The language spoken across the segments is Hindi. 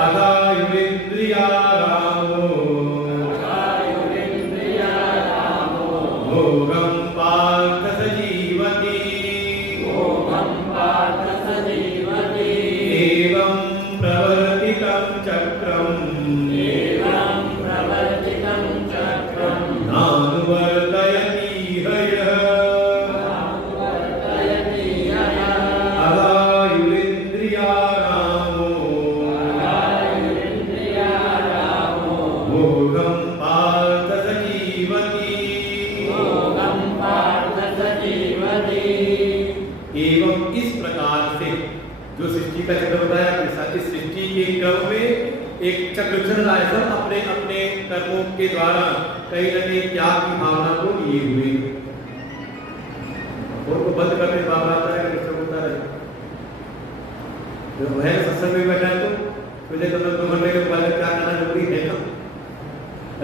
अगायुरिन्द्रियारामो भोगं पार्थ स जीवति एवं प्रवर्तितं चक्रम् नानुवर्तयति हयः अगायुरिन्द्रियारामो भोगं पार्थ स जीवति एवं इस प्रकार से जो सृष्टि का चक्र बताया, इस सृष्टि के क्रम में एक चक्र चल रहा है। सब अपने अपने कर्मों के द्वारा कहीं न कहीं त्याग की भावना को लिए हुए, उनको बंद करने बाबा आता है, होता रहे जो है सत्संग में बैठा है तो तुझे तो 2 घंटे के बाद क्या करना जरूरी है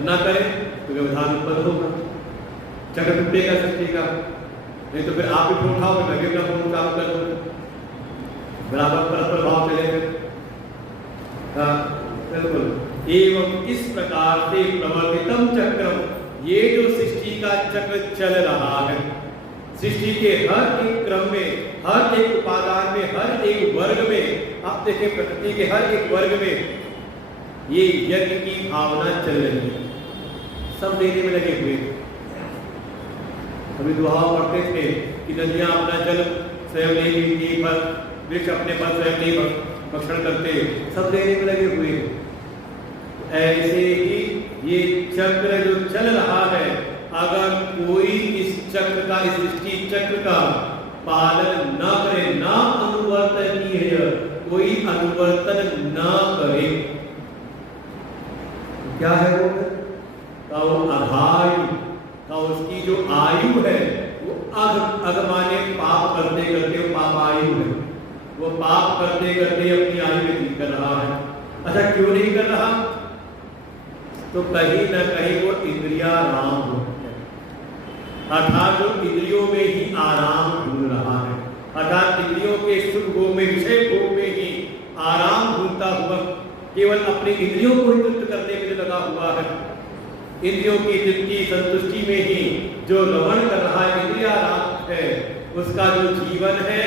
ना करे तो व्यवधान उत्पन्न होगा, चक्र टूटेगा सृष्टि का। नहीं तो फिर आप भी फोन उठाओ, मैं भी अपना फोन काम कर दूँ, बराबर परस्पर भाव चलेगा। बिल्कुल। एवं इस प्रकार से प्रवर्तितम चक्रम, ये जो सृष्टि का चक्र चल रहा है, सृष्टि के हर एक क्रम में, हर एक उपादान में, हर एक वर्ग में, आप देखें प्रकृति के हर एक वर्ग में ये यज्ञ की भावना चल रही है, सब देने में लगे हुए। अभी दुआ पढ़ते थे कि नदियां अपना जल स्वयं नहीं पीती, फल वृक्ष अपने फल स्वयं नहीं भक्षण करते, सब देने में लगे हुए। ऐसे ही ये चक्र जो चल रहा है, अगर कोई इस चक्र का, इस सृष्टि चक्र का पालन न करे, ना अनुवर्तनीय, कोई अनुवर्तन न करे, क्या है वो अघायु का, उसकी जो आयु है वो अग माने पाप करते करते वो पाप आयु है, वो पाप करते करते अपनी आयु व्यतीत कर रहा है। अच्छा क्यों नहीं कर रहा? तो कहीं ना कहीं वो इंद्रियाराम हो, अर्थात जो इंद्रियों में ही आराम ढूंढ रहा है, अर्थात इंद्रियों के सुख भोग में, विषय भोग में ही आराम ढूंढता हुआ केवल अपने इंद्रियों को ही तृप्त करने में लगा हुआ है, इंद्रियों की तृप्ति संतुष्टि में ही जो रमण कर रहा है, इंद्रियाराम है, उसका जो जीवन है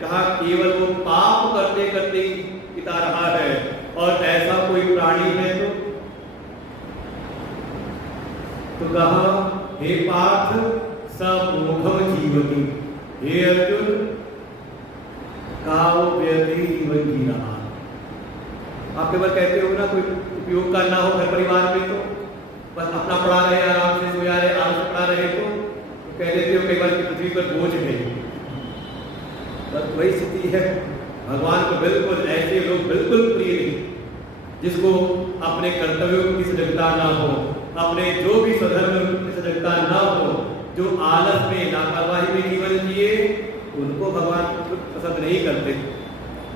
कहा केवल वो पाप करते करते ही बिता रहा है। और ऐसा कोई प्राणी है तो कहा हे पार्थ समोघम जीवति, हे अर्जुन काव व्यक्ति जीवन जी रहा। आप केवल कहते हो ना कोई उपयोग का ना हो घर परिवार में तो बस अपना पड़ा रहे, आराम से सोया रहे, आराम से पड़ा रहे, तो कह देते हो कई बार कि पृथ्वी पर बोझ है। बस वही स्थिति है, भगवान को बिल्कुल ऐसे लोग बिल्कुल प्रिय नहीं, जिसको अपने कर्तव्यों की सजगता ना हो, अपने जो भी स्वधर्म की सजगता ना हो, जो आलस में, लापरवाही में जीवन जिए, उनको भगवान पसंद नहीं करते।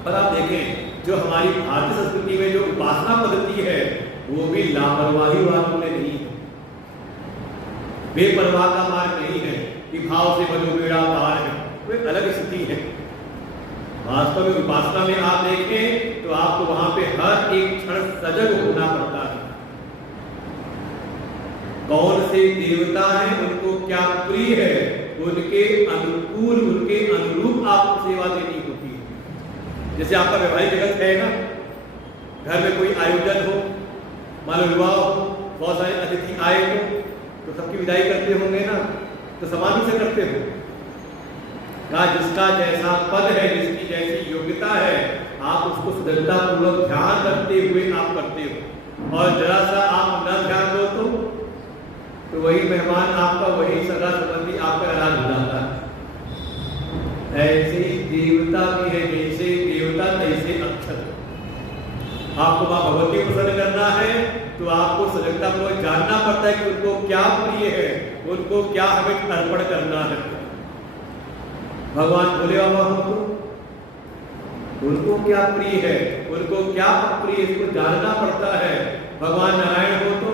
पर आप देखें जो हमारी भारतीय संस्कृति में जो उपासना पद्धति है वो भी लापरवाही वालों में नहीं है, बेपरवाह का मार्ग नहीं है कि भाव से भजो बेड़ा पार है, वो एक अलग स्थिति है। वास्तव में उपासना में आप देखें तो आपको वहां पे हर एक क्षण सजग होना पड़ता है। कौन से देवता हैं, उनको क्या प्रिय है, उनके अनुकूल, उनके अनुरूप आपको सेवा देनी होती है। जैसे आपका व्यवहारिक जगत है ना, घर में कोई आयोजन हो, मान लो विवाह हो, बहुत सारे अतिथि आए हो तो सबकी विदाई करते होंगे ना, तो समान से करते हो। कहा जिसका जैसा पद है, जिसकी जैसी योग्यता है, आप उसको सजगता पूर्वक ध्यान रखते हुए आप करते हो। और जरा सा आप न ध्यान दो तो वही मेहमान आपका, वही सगा संबंधी आपका नाराज हो जाता है। ऐसे ही देवता भी है, जैसे देवता तैसे अक्षर। आपको मां भगवती को प्रसन्न करना है तो आपको सजगता को जानना पड़ता है कि उनको क्या प्रिय है, उनको क्या हमें अर्पण करना है। भगवान भोले बाबा हो तो उनको क्या प्रिय है, उनको क्या अप्रिय, इसको जानना पड़ता है। भगवान नारायण हो तो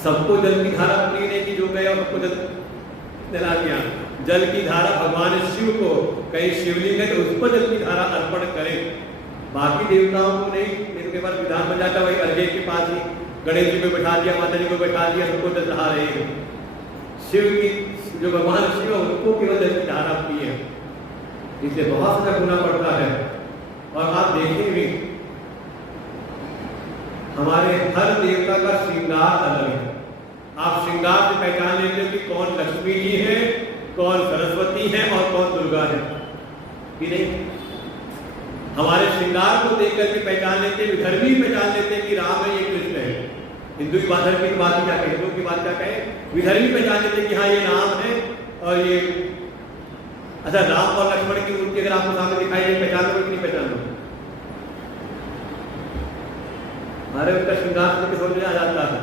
सबको जल की धारा प्रिय नहीं कि जो गया सबको जल दिला दिया, जल की धारा भगवान शिव को, कहीं शिवलिंग है तो उस पर जल की धारा अर्पण करें, बाकी देवताओं को नहीं। इनके पास विधान बन जाता, वही अर्घ्य के पास ही गणेश जी को बैठा दिया, माता जी को बैठा दिया, सबको जल चढ़ा रहे हैं। शिव की जो भगवान शिव है उनको केवल जल की धारा पी है, इससे बहुत सा गुना पड़ता है। और आप देखेंगे हमारे हर देवता का श्रृंगार अलग है। आप श्रृंगार से पहचान लेते हो कि कौन लक्ष्मी जी है, कौन सरस्वती है और कौन दुर्गा है कि नहीं। हमारे श्रृंगार को देख करके पहचान लेते हैं, विधर्मी पहचान लेते हैं कि राम है, ये कृष्ण है। हिंदू की बात, धर्म की बात क्या कहे, हिंदू की बात क्या कहे, विधर्मी पहचान लेते हैं कि हाँ ये राम है और ये। अच्छा, राम और लक्ष्मण की मूर्ति अगर आपको सामने दिखाई दे, पहचान लो कि नहीं पहचान लो? हमारे उनका श्रृंगार समझ में आ जाता है,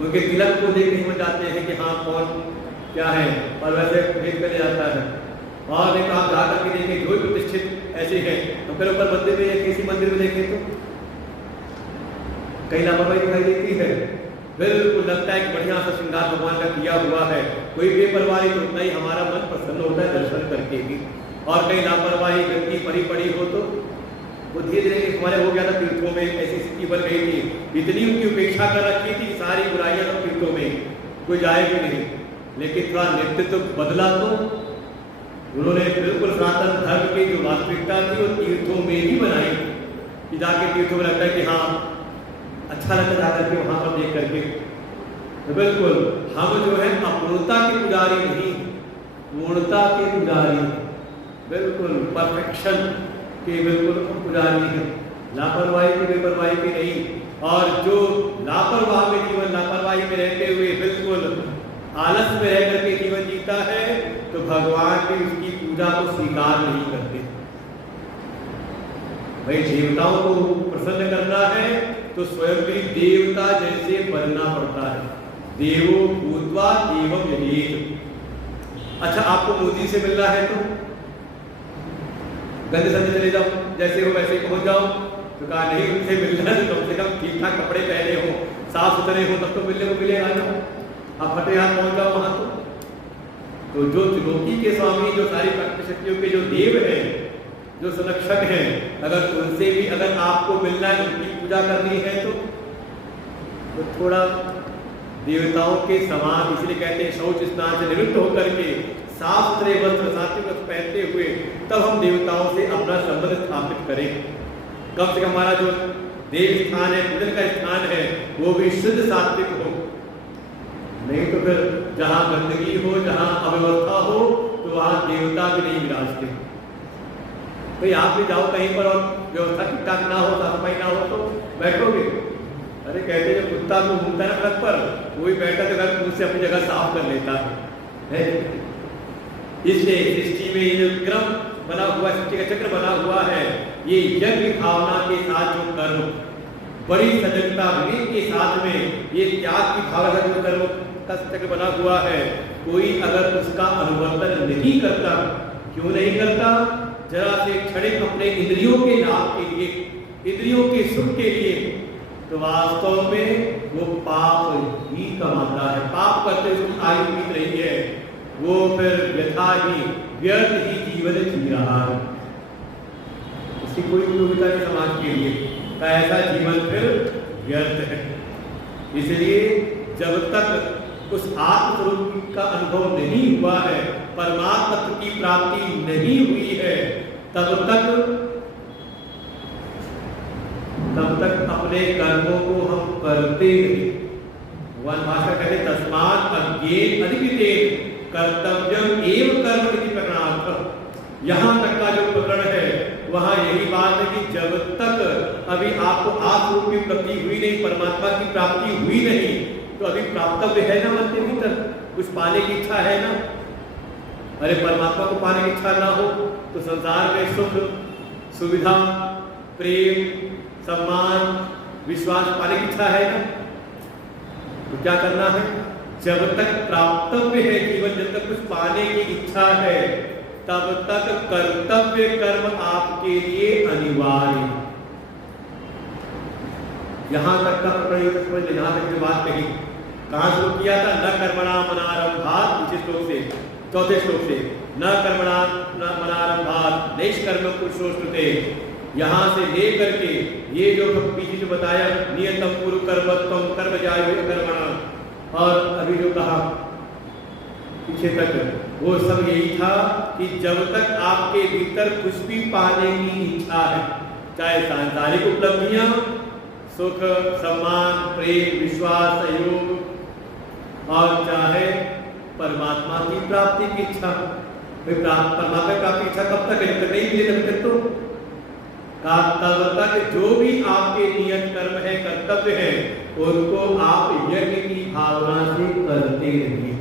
उनके तिलक को देख समझ जाते हैं कि हाँ कौन क्या है, और वैसे भेद कर जाता है। और एक आप जाकर के देखें, जो प्रतिष्ठित ऐसे हैं, तो फिर ऊपर मंदिर में या किसी मंदिर में देखें तो कहीं लापरवाही दिखाई देती है। बिल्कुल लगता है कि बढ़िया सा श्रृंगार भगवान का किया हुआ है, कोई बेपरवाही तो उतना ही हमारा मन प्रसन्न होता है दर्शन करके भी। और कहीं लापरवाही गंदगी पड़ी हो तो वो धीरे धीरे हमारे हो गया था। तीर्थों में ऐसी स्थिति बन गई थी, इतनी उनकी उपेक्षा कर रखी थी, सारी बुराइयां तो तीर्थों में कोई जाएगी नहीं। लेकिन थोड़ा नेतृत्व बदला तो उन्होंने बिल्कुल सनातन धर्म की जो वास्तविकता थी वो तीर्थों में ही बनाई, कि जाके तीर्थों में लगता है कि हाँ अच्छा लगता है जाकर के वहां पर देख करके। तो बिल्कुल हम जो है अपूर्णता के पुजारी नहीं, पूर्णता के पुजारी, बिल्कुल परफेक्शन के बिल्कुल पुजारी है, लापरवाही की बेपरवाही की नहीं। और जो लापरवाह में जीवन, लापरवाही में रहते हुए बिल्कुल आलस में रह करके जीवन जीता है, तो भगवान की उसकी पूजा को स्वीकार नहीं करते। भाई देवताओं को प्रसन्न करना है तो स्वयं भी देवता जैसे बनना पड़ता है। देवो भूत्वा देवम यजेत। अच्छा, आपको मोदी से मिलना है तो गंदे संदे चले जाओ, जैसे हो वैसे पहुंच जाओ। तो कहा नहीं, उनसे मिलना है तो कम से कम ठीक ठाक कपड़े पहने हो, साफ सुथरे हो, तब तो मिलने को मिलेगा ना। आप फटे हाथ पहुंच जाओ वहां तो जो त्रिलोकी के स्वामी, जो सारी प्राकृतिक शक्तियों के जो देव हैं, जो संरक्षक हैं, अगर उनसे भी अगर आपको मिलना है, उनकी पूजा करनी है तो थोड़ा देवताओं के समान, इसलिए कहते हैं शौच स्नान से निवृत्त होकर के साफ सुथरे वस्त्र, सात्विक वस्त्र पहनते हुए तब हम देवताओं से अपना संबंध स्थापित करें। कम से कम हमारा जो देव स्थान है, पूजन का स्थान है, वो भी शुद्ध सात्विक हो। नहीं तो फिर जहाँ गंदगी हो, जहाँ अव्यवस्था हो, तो वहाँ देवता भी नहीं विराजते। भाई आप भी जाओ कहीं पर और व्यवस्था ठीक ठाक ना हो, साफ सफाई ना हो तो बैठोगे। अरे कहते हैं कुत्ता को घूमता है सड़क पर, वही बैठा तो घर मुझसे अपनी जगह साफ कर लेता है। इसलिए सृष्टि में ये जो क्रम बना हुआ, सृष्टि का चक्र बना हुआ है, ये यज्ञ भावना के साथ जो कर्म, बड़ी सजगता विवेक के साथ में ये त्याग की भावना जो कर्म का चक्र बना हुआ है, कोई अगर उसका अनुवर्तन नहीं करता, क्यों नहीं करता? जरा से क्षणिक अपने इंद्रियों के लाभ के लिए, इंद्रियों के सुख के लिए, तो वास्तव में वो पाप ही कमाता है। पाप करते उसकी आयु बीत रही है, वो फिर व्यथा ही, व्यर्थ ही जीवन जी रहा है, उसकी कोई उपयोगिता नहीं समाज के लिए, तो ऐसा जीवन फिर व्यर्थ है। इसलिए जब तक उस आत्मस्वरूप का अनुभव नहीं हुआ है, परमात्मा तत्व की प्राप्ति नहीं हुई है, तब तक अपने कर्मों को हम करते नहीं। भगवान भाषा कहते तस्मात् अज्ञेन अधिकृतेन कर्तव्यम एव कर्म इति प्रकरणार्थ। यहाँ तक का जो प्रकरण है वहाँ यही बात है कि जब तक अभी आपको आत्मरूप की उपलब्धि हुई नहीं, परमात्मा की प्राप्ति हुई नहीं, तो अभी प्राप्तव्य है ना मन के भीतर, कुछ पाने की इच्छा है ना। अरे परमात्मा को पाने की इच्छा ना हो तो संसार में सुख, सुविधा, प्रेम, सम्मान, विश्वास पाने की इच्छा है ना। तो क्या करना है? जब तक प्राप्तव्य है जीवन, जब तक कुछ पाने की इच्छा है, तब तक कर्तव्य कर्म आपके लिए अनिवार्य है। यहां तक का प्रयोग, यहां तक जो बात कही, कहां शुरू किया था? न कर्मणा मनारंभात्, इस श्लोक से। चौथे श्लोक से, न कर्मणा न मनारंभात् नैष्कर्म्यं पुरुषोऽश्नुते। यहाँ से लेकर के ये जो पीछे जो बताया, नियतम कुरु कर्म त्वं कर्म जायो कर्मणा, और अभी जो कहा पीछे तक, वो सब यही था कि जब तक आपके भीतर कुछ भी पाने की इच्छा है, चाहे सांसारिक उपलब्धियां, सुख, सम्मान, प्रेम, विश्वास, सहयोग, और चाहे परमात्मा की प्राप्ति की इच्छा, परमात्मा की प्राप्ति की इच्छा कब तक है? जब तक नहीं मिले तब तक तो तब तक जो भी आपके नियत कर्म है, कर्तव्य है, उनको आप यज्ञ की भावना से करते रहिए,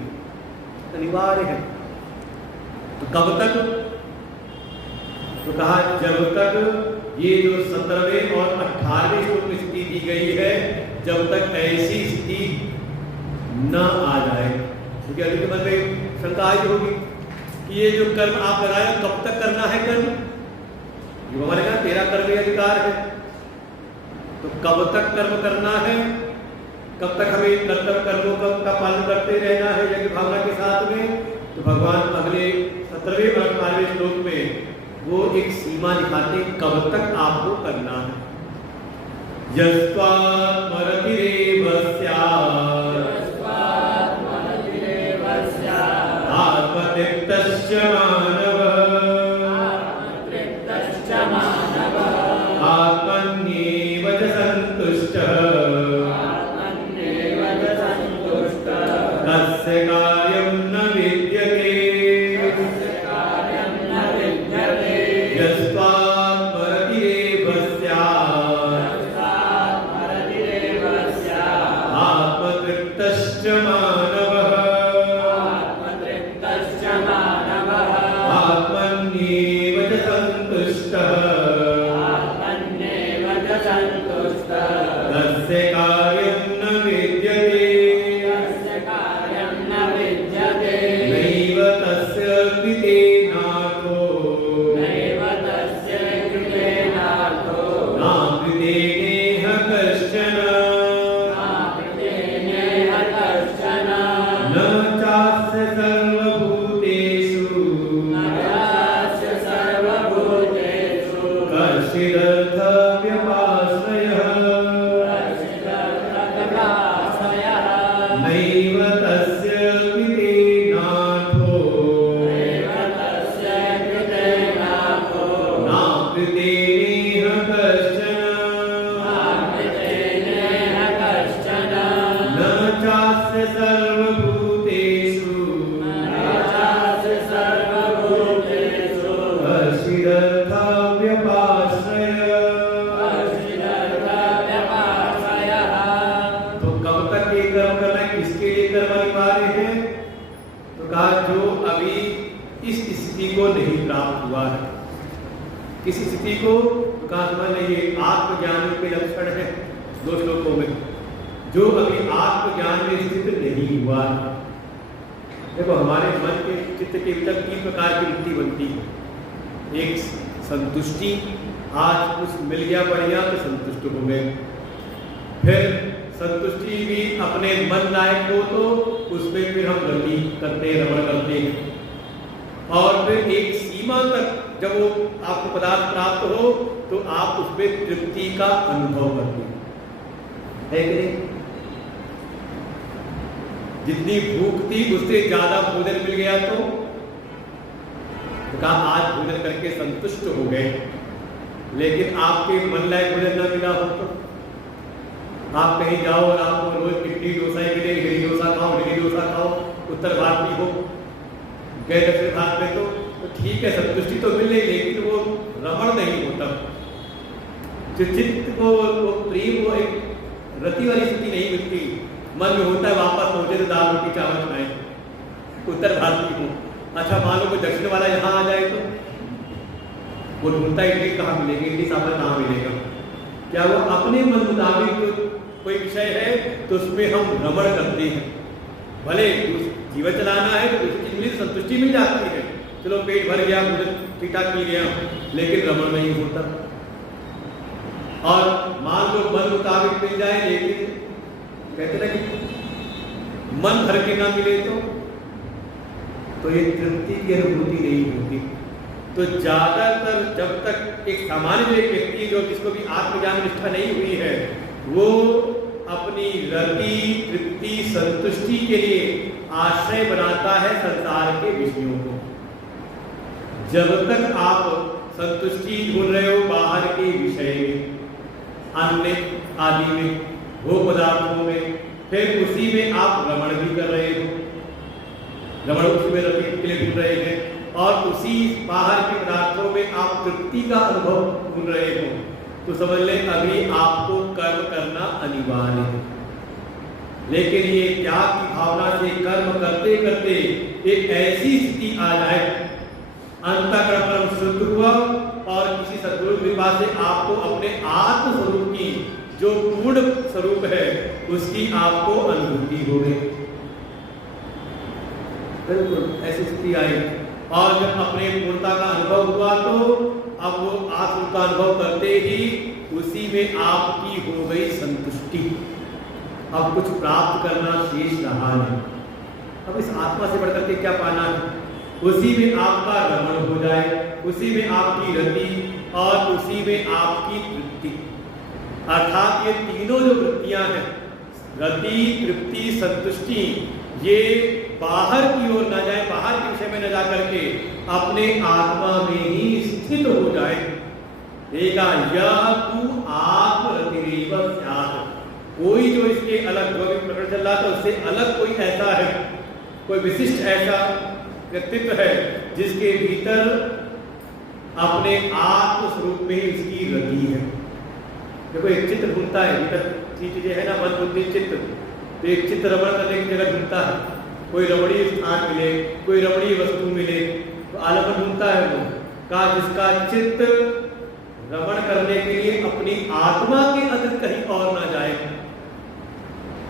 अनिवार्य है। तो कब तक? तो कहा जब तक ये जो 17वें और 18वें श्लोक में स्थिति दी गई है, जब तक ऐसी स्थिति न आ जाए। क्योंकि अभी के मन में शंका आई होगी कि ये जो कर्म आप लगाए कब तक करना है कर्म? जो हमारे कहा तेरा कर्म अधिकार है, तो कब तक कर्म करना है? कब तक हमें कर्तव्य कर्मों का पालन करते रहना है यज्ञ भावना के साथ में? तो भगवान अगले 17वें और 18वें श्लोक में वो एक सीमा दिखाते कब तक आपको करना है। यस्त्वात्मरतिरेव स्यात् आत्मतृप्तश्च मानवः आत्मन्येव च सन्तुष्टः तस्य कार्यं न विद्यते। यस्त्वात्मरतिरेव स्यात् आत्मतृप्तश्च मानवः आत्मन्येव च सन्तुष्टः तस्य कार्यं न विद्यते। नैव तस्य कृतेनार्थो नाकृतेनेह कश्चन न चास्य सर्वभूतेषु कश्चिदर्थव्यपाश्रयः। नैव तस्य कृतेनार्थो नाकृतेनेह कश्चन न चास्य सर्वभूतेषु कश्चिदर्थव्यपाश्रयः। तो कब तक ये कर्म करना है? किसके लिए कर्म अनिवार्य है? तो कहा जो अभी इस स्थिति को नहीं प्राप्त हुआ है। किस स्थिति को? तो कहा समझ लीजिए आत्मज्ञान के लक्षण है 2 श्लोकों में। जो अभी आत्मज्ञान में स्थित नहीं हुआ है। देखो हमारे मन के चित्त के भीतर 3 प्रकार की वृत्ति बनती है। एक संतुष्टि, आज कुछ मिल गया बढ़िया तो संतुष्ट हो गए। फिर संतुष्टि भी अपने मन लायक हो तो उसमें फिर हम रति करते हैं, रमण करते हैं। और फिर एक सीमा तक जब वो आपको पदार्थ प्राप्त हो तो आप उसमें तृप्ति का अनुभव करते हैं, है कि नहीं? जितनी भूख थी उससे ज्यादा भोजन मिल गया तो कहा आज भोजन करके संतुष्ट हो गए। लेकिन आपके मन लायक भोजन न मिला हो तो आप कहीं जाओ और आपको रोज इडली डोसा ही मिले, इडली डोसा खाओ, उत्तर भारतीय हो गए दक्षिण भारत में तो ठीक है, संतुष्टि तो मिले लेकिन वो रमण नहीं होता। जो चित्त को वो प्रेम, वो एक रति वाली स्थिति नहीं मिलती। मन में होता है वापस पहुंचे तो दाल रोटी चावल खाएं, उत्तर भारतीय हो। अच्छा मान लो कोई दक्षिण वाला यहाँ आ जाए तो वो ढूंढता इडली कहाँ मिलेगी, इडली सांभर कहाँ मिलेगा। क्या वो अपने मन मुताबिक कोई विषय है तो उसमें हम रमण करते हैं। भले जीवन चलाना है तो दूसरी चीज मिली संतुष्टि मिल जाती है, चलो पेट भर गया, मुझे ठीक ठाक मिल गया, लेकिन रमण नहीं होता। और मान लो मन मुताबिक मिल जाए लेकिन कहते ना कि मन भर के ना मिले तो तो ये तृप्ति की अनुभूति नहीं होती। तो ज्यादातर जब तक एक सामान्य जो एक व्यक्ति जो जिसको भी आत्मज्ञान निष्ठा नहीं हुई है, वो अपनी रति तृप्ति संतुष्टि के लिए आश्रय बनाता है संसार के विषयों को। जब तक आप संतुष्टि ढूंढ रहे हो बाहर के विषय में, अन्य आदि में, भोग पदार्थों में, फिर उसी में आप रमण भी कर रहे हो, रमण उसी में रति के लिए ढूंढ रहे हैं, और उसी बाहर के पदार्थों में आप तृप्ति का अनुभव ढूंढ रहे हो, तो समझ लें अभी आपको कर्म करना अनिवार्य है। लेकिन ये त्याग की भावना से कर्म करते करते एक ऐसी स्थिति आ जाए, अंतःकरण परम शुद्ध हुआ और किसी सद्गुरु कृपा से आपको अपने आत्म स्वरूप की जो पूर्ण स्वरूप है उसकी आपको अनुभूति हो गई। बिल्कुल ऐसी स्थिति आई, और जब अपने पूर्णता का अनुभव हुआ तो अब वो आत्म का अनुभव करते ही उसी में आपकी हो गई संतुष्टि। अब कुछ प्राप्त करना शेष रहा नहीं। अब इस आत्मा से बढ़कर के क्या पाना है? उसी में आपका रमण हो जाए, उसी में आपकी रति और उसी में आपकी तृप्ति। अर्थात ये तीनों जो वृत्तियां हैं, रति तृप्ति संतुष्टि, ये बाहर की ओर न जाए, बाहर के विषय में न जा करके अपने आत्मा में ही स्थित हो जाए। देखा यह तू आत्मरतिरेव स्यात्। कोई जो इसके अलग जो भी प्रकरण चल रहा था उससे अलग कोई ऐसा है, कोई विशिष्ट ऐसा व्यक्तित्व है जिसके भीतर अपने आत्म स्वरूप में ही उसकी रति है। देखो एक चित्र ढूंढता है, भीतर चीजें है ना, मन बुद्धि चित्र, तो एक चित्र रमण करने की जगह ढूंढता है, कोई रमणीय स्थान मिले, कोई रमणीय वस्तु मिले तो आलम्बन ढूंढता है वो का, जिसका चित्त रमण करने के लिए अपनी आत्मा के अतिरिक्त कहीं और ना जाए।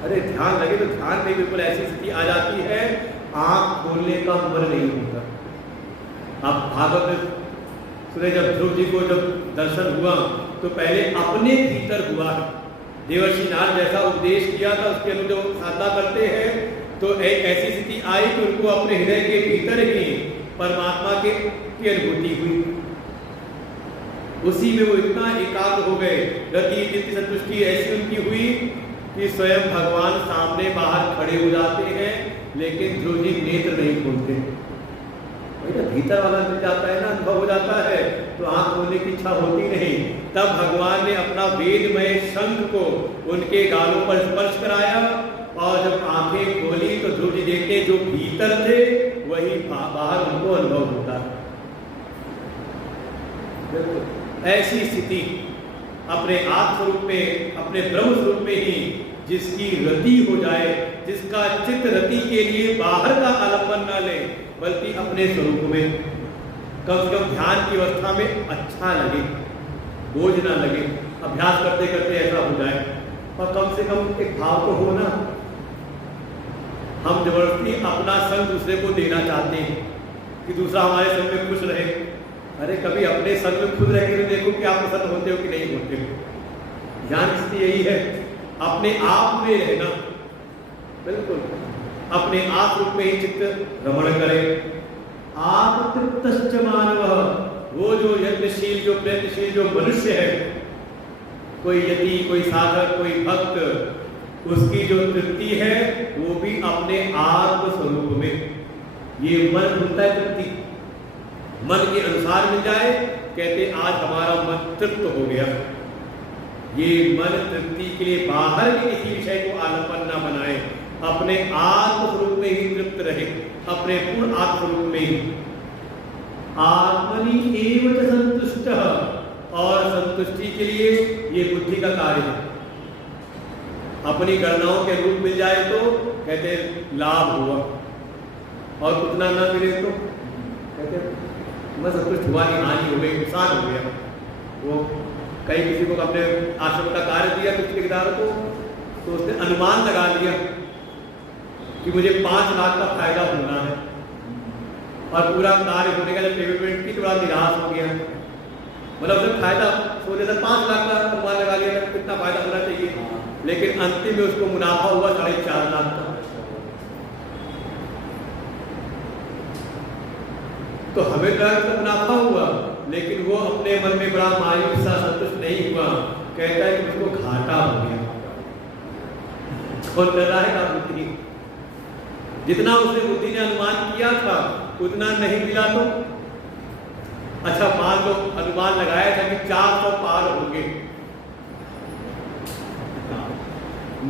अरे ध्यान लगे तो ध्यान में बिल्कुल ऐसी स्थिति आ जाती है, आंख खोलने का मन नहीं होता। अब भागवत में सुने जब ध्रुव जी को जब दर्शन हुआ तो पहले अपने भीतर हुआ है। देवर्षि नारद जैसा उपदेश किया था उसके अनुसार साधना करते हैं तो एक ऐसी स्थिति आई कि उनको अपने हृदय के भीतर ही परमात्मा की अनुभूति हुई। उसी में वो इतना एकाग्र हो गए, रति चित्त संतुष्टि ऐसी उनकी हुई कि स्वयं भगवान सामने बाहर खड़े हो जाते हैं, लेकिन ध्रुव जी नेत्र नहीं खोलते। भीतर वाला मिल जाता है ना, अनुभव हो जाता है तो आंख खोलने की इच्छा होती नहीं। तब भगवान ने अपना वेदमय शंख को उनके गालों पर स्पर्श कराया और जब आंखें खोली तो ध्रुव जी देखते जो भीतर थे वही बाहर उनको अनुभव होता है। ऐसी स्थिति अपने आत्म स्वरूप में, अपने ब्रह्म स्वरूप में ही जिसकी रति हो जाए, जिसका चित्त रति के लिए बाहर का आलंबन न ले बल्कि अपने स्वरूप में, कम से कम ध्यान की अवस्था में अच्छा लगे, बोझ ना लगे, अभ्यास करते करते ऐसा हो जाए। और कम से कम एक भाव तो हो ना, हम जबरदस्ती अपना संग दूसरे को देना चाहते हैं कि दूसरा हमारे संग में खुश रहे। अरे कभी अपने संग में खुद रह के देखो कि आप प्रसन्न होते हो कि नहीं होते हो। ध्यान स्थिति यही है, अपने आप में रहना, बिल्कुल अपने आप रूप में ही चित्त रमण करे। आत्मतृप्तश्च मानवः, वो जो यज्ञशील, जो प्रयत्नशील जो मनुष्य है, कोई यति, कोई साधक, कोई भक्त, उसकी जो तृप्ति है वो भी अपने आत्म स्वरूप में। ये मन ढूंढता है तृप्ति, मन के अनुसार मिल जाए, कहते आज हमारा मन तृप्त हो गया। ये मन तृप्ति के लिए बाहर के किसी विषय को आलंबन न बनाए, अपने आत्म स्वरूप में ही तृप्त रहे, अपने पूर्ण आत्म स्वरूप में ही। आत्मनि एव च संतुष्टः, और संतुष्टि के लिए ये बुद्धि का कार्य है। अपनी गणनाओं के रूप मिल जाए तो कहते लाभ हुआ, और उतना ना मिले तो कहते मैं संतुष्ट हुआ नहीं, हानि हो गई, नुकसान हो गया। वो कई किसी को अपने आश्रम का कार्य दिया कुछ ठेकेदार को, तो उसने अनुमान लगा लिया कि मुझे 5 लाख का फायदा होना है, और पूरा कार्य होने का जब पेमेंट की तो बड़ा निराश हो गया। मतलब उसने फायदा सोचे था 5 लाख का अनुमान लगा लिया था कितना फायदा होना चाहिए, लेकिन अंतिम में उसको मुनाफा हुआ 4.5 लाख का। तो हमें तो मुनाफा हुआ, लेकिन वो अपने मन में बड़ा मायूस सा संतुष्ट नहीं हुआ, कहता है कि उसको घाटा हो गया। कौन कर रहा है ना बुद्धि, जितना उसने बुद्धि ने अनुमान किया था उतना नहीं मिला तो अच्छा मान लो अनुमान लगाया था कि 400 पार होंगे,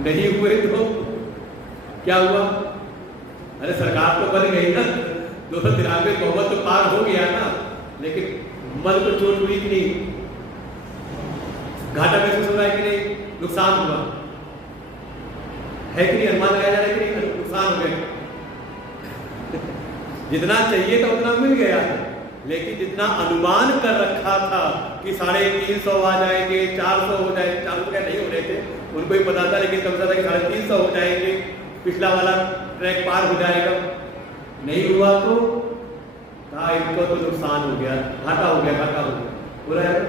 नहीं हुए तो क्या हुआ? अरे सरकार तो बन गई ना, 293 बहुमत तो पार हो गया ना, लेकिन मन को चोट हुई कि नहीं, घाटा महसूस हो रहा है कि नहीं, नुकसान हुआ है कि नहीं, अनुमान लगाया जा रहा है कि नहीं, नुकसान हो गया। जितना चाहिए था उतना मिल गया, लेकिन जितना अनुमान कर रखा था कि 350 आ जाएंगे, 400 हो जाएंगे, 400 नहीं हो रहे थे, उनको ही पता था, लेकिन समझा था कि 350 हो जाएंगे, पिछला वाला ट्रैक पार हो जाएगा, नहीं हुआ तो कहा इनको तो नुकसान हो गया, घाटा हो गया, घाटा हो गया। हो रहा है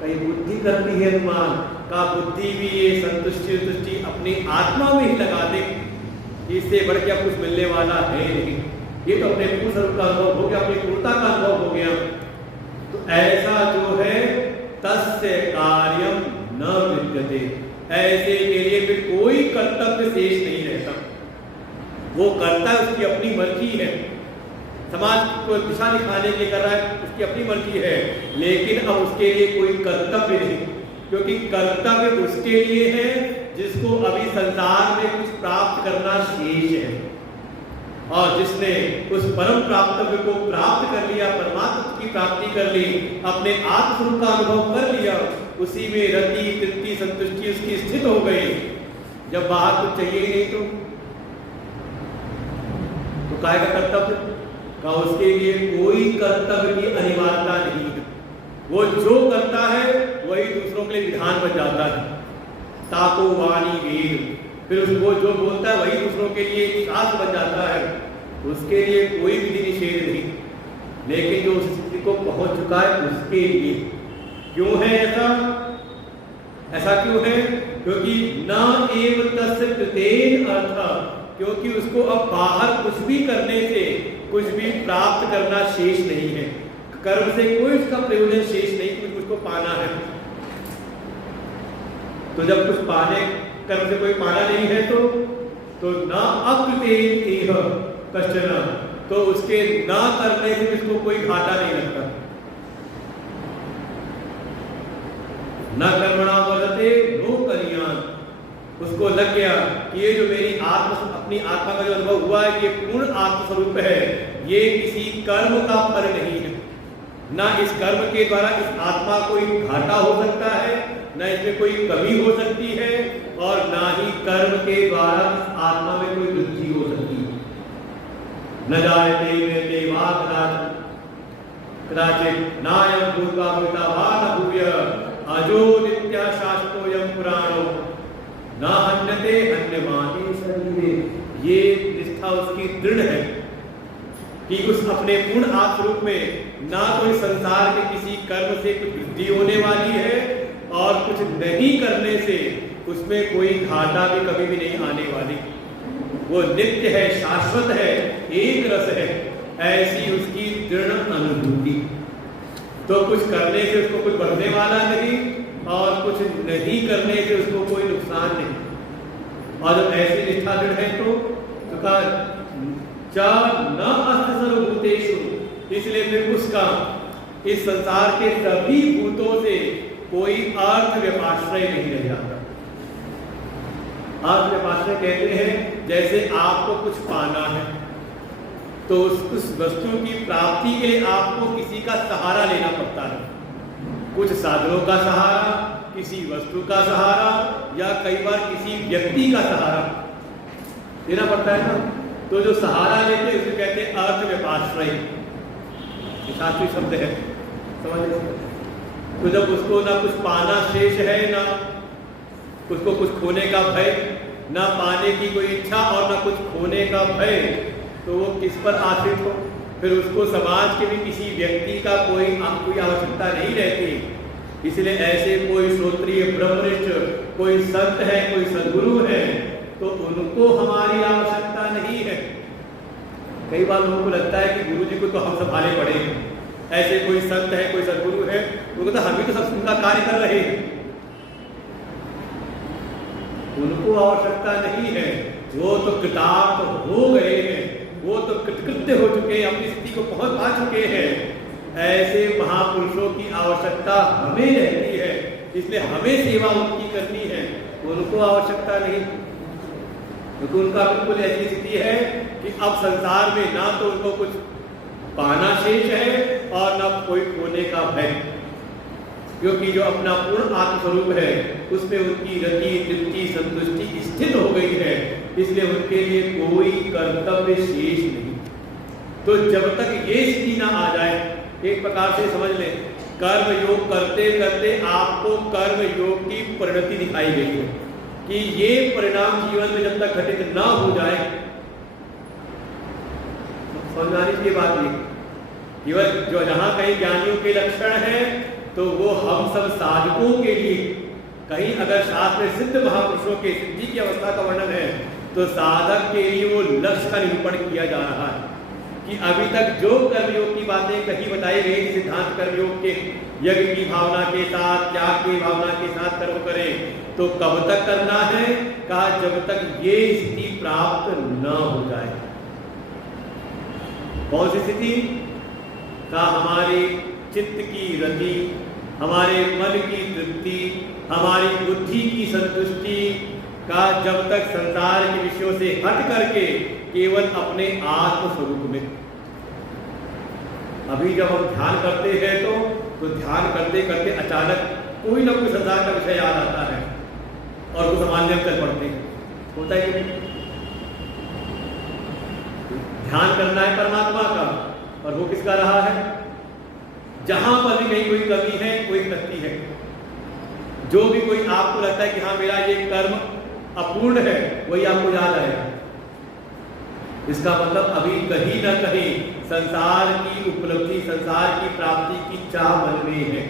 कहीं बुद्धि करती है अनुमान का, बुद्धि भी ये संतुष्टि अपनी आत्मा में ही लगा दे, इससे बढ़ के कुछ मिलने वाला है नहीं, ये तो अपने पूर्ण स्वरूप का अनुभव हो गया, अपनी पूर्णता का अनुभव हो गया। तो ऐसा जो है तस्य कार्यम न विद्यते, ऐसे के लिए फिर कोई कर्तव्य शेष नहीं रहता, वो करता है उसकी अपनी मर्जी है, समाज को दिशा दिखाने के लिए कर रहा है, उसकी अपनी मर्जी है, लेकिन अब उसके लिए कोई कर्तव्य नहीं, क्योंकि कर्तव्य उसके लिए है जिसको अभी संसार में कुछ प्राप्त करना शेष है, और जिसने उस परम प्राप्तव्य को प्राप्त कर लिया, परमात्मा की प्राप्ति कर ली, अपने आत्मस्वरूप का अनुभव कर लिया, उसी में रति तृप्ति संतुष्टि उसकी स्थित हो गई। जब बाहर कुछ चाहिए ही नहीं तो काहे का कर्तव्य का, उसके लिए कोई कर्तव्य की अनिवार्यता नहीं है, वो जो करता है वही दूसरों के लिए विधान बन जाता है, ताको वाणी वेद, फिर उसको जो बोलता है वही दूसरों के लिए शास्त्र बन जाता है, उसके लिए कोई विधि निषेध नहीं, लेकिन जो उस स्थिति को पहुंच चुका है उसके लिए क्यों है ऐसा? ऐसा क्यों है? क्योंकि न एव तस्य कृतेन अर्थ, क्योंकि उसको अब बाहर कुछ भी करने से कुछ भी प्राप्त करना शेष नहीं है, कर्म से कोई उसका प्रयोजन शेष नहीं, क्योंकि उसको पाना है। तो जब कुछ पाने कर्म से कोई पाना नहीं है तो न अकृतेन एव कश्चन, तो उसके ना करने से इसको कोई घाटा नहीं लगता। न कर्मणा वर्धते नो कल्याण, उसको लग गया कि ये जो मेरी अपनी आत्मा का जो अनुभव हुआ है, ये पूर्ण आत्मस्वरूप है, ये किसी कर्म का फल नहीं है, ना इस कर्म के द्वारा इस आत्मा को घाटा हो सकता है, न इसमें कोई कमी हो सकती है, और ना ही कर्म के द्वारा आत्मा में कोई वृद्धि हो सकती है। न जायते मृते वा कदाचित् नायं भूत्वा भविता वा न भूयः अजो नित्यः शाश्वतोऽयं पुराणो न हन्यते हन्यमाने शरीरे। ये निष्ठा उसकी दृढ़ है कि उस अपने पूर्ण आत्मरूप में ना कोई संसार के किसी कर्म से कुछ वृद्धि होने वाली है, और कुछ नहीं करने से उसमें कोई घाटा भी कभी भी नहीं आने वाली, वो नित्य है, शाश्वत है, एक रस है, ऐसी उसकी दृढ़ अनुभूति। तो कुछ करने से उसको कुछ बढ़ने वाला नहीं, और कुछ नहीं करने से उसको कोई नुकसान नहीं। और जब ऐसी निष्ठा दृढ़ है तो कहा न अस्ति सर्वभूतेषु, इसलिए फिर उसका इस संसार के सभी भूतों से कोई अर्थ व्यपाश्रय नहीं रह जाता। अर्थ व्यपाश्रय कहते हैं जैसे आपको कुछ पाना है तो उस वस्तु की प्राप्ति के लिए आपको किसी का सहारा लेना पड़ता है, कुछ साधनों का सहारा, किसी वस्तु का सहारा, या कई बार किसी व्यक्ति का सहारा लेना पड़ता है ना। तो जो सहारा लेते हैं उसे कहते हैं अर्थ व्यपाश्रय, शास्त्रीय शब्द है, समझ। तो जब उसको ना कुछ पाना शेष है, ना उसको कुछ खोने का भय, ना पाने की कोई इच्छा और ना कुछ खोने का भय, तो वो किस पर आश्रित हो? फिर उसको समाज के भी किसी व्यक्ति का कोई आवश्यकता नहीं रहती। इसलिए ऐसे कोई श्रोत्रिय ब्रह्मनिष्ठ कोई संत है, कोई सद्गुरु है, तो उनको हमारी आवश्यकता नहीं है। कई बार लोगों को लगता है कि गुरु जी को तो हम सब भाले पड़े हैं, ऐसे कोई संत है, कोई सदगुरु है, वो कहता हम ही तो सब उनका कार्य कर रहे हैं। उनको आवश्यकता नहीं है, वो तो कृतार्थ हो गए हैं, वो तो कृतकृत्य हो चुके हैं, अपनी स्थिति को पहुंच पा चुके हैं। ऐसे महापुरुषों की आवश्यकता हमें रहती है, इसलिए हमें सेवा उनकी करनी है, उनको आवश्यकता नहीं। क्योंकि उनका बिल्कुल ऐसी स्थिति है कि अब संसार में ना तो उनको कुछ पाना शेष है और ना कोई खोने का भय, क्योंकि जो अपना पूर्ण आत्मस्वरूप है उसमें उनकी रति तृप्ति संतुष्टि स्थित हो गई है, इसलिए उनके लिए कोई कर्तव्य शेष नहीं। तो जब तक ये स्थिति ना आ जाए, एक प्रकार से समझ लें, कर्म योग करते करते आपको कर्म योग की परिणति दिखाई गई है कि ये परिणाम जीवन में जब तक घटित ना हो जाए, समझाने की बात नहीं, केवल जो जहां कहीं ज्ञानियों के लक्षण है तो वो हम सब साधकों के लिए, कहीं अगर शास्त्र में सिद्ध महापुरुषों के सिद्धि की अवस्था का वर्णन है तो साधक के लिए वो लक्ष्य का निरूपण किया जा रहा है कि अभी तक जो कर्मयोग की बातें कहीं बताई गई, सिद्धांत कर्मयोग के यज्ञ की भावना के साथ, त्याग की भावना के साथ कर्म करें, तो कब तक करना है? कहा जब तक ये स्थिति प्राप्त न हो जाए। कौन सी स्थिति? कहा हमारी चित्त की रति, हमारे मन की तृप्ति, हमारी बुद्धि की संतुष्टि का जब तक संसार के विषयों से हट करके केवल अपने आत्म स्वरूप में। अभी जब हम ध्यान करते हैं तो ध्यान करते करते अचानक कोई ना कोई संसार का विषय याद आता है और वो सामान्य चल पड़ते हैं, होता है कि ध्यान करना है परमात्मा का और वो किसका रहा है? जहां पर भी कहीं कोई कमी है, कोई शक्ति है, जो भी कोई आपको लगता है कि हाँ मेरा ये कर्म अपूर्ण है, वही आपको याद आएगा। इसका मतलब अभी कहीं ना कहीं संसार की उपलब्धि, संसार की प्राप्ति की चाह मन में है।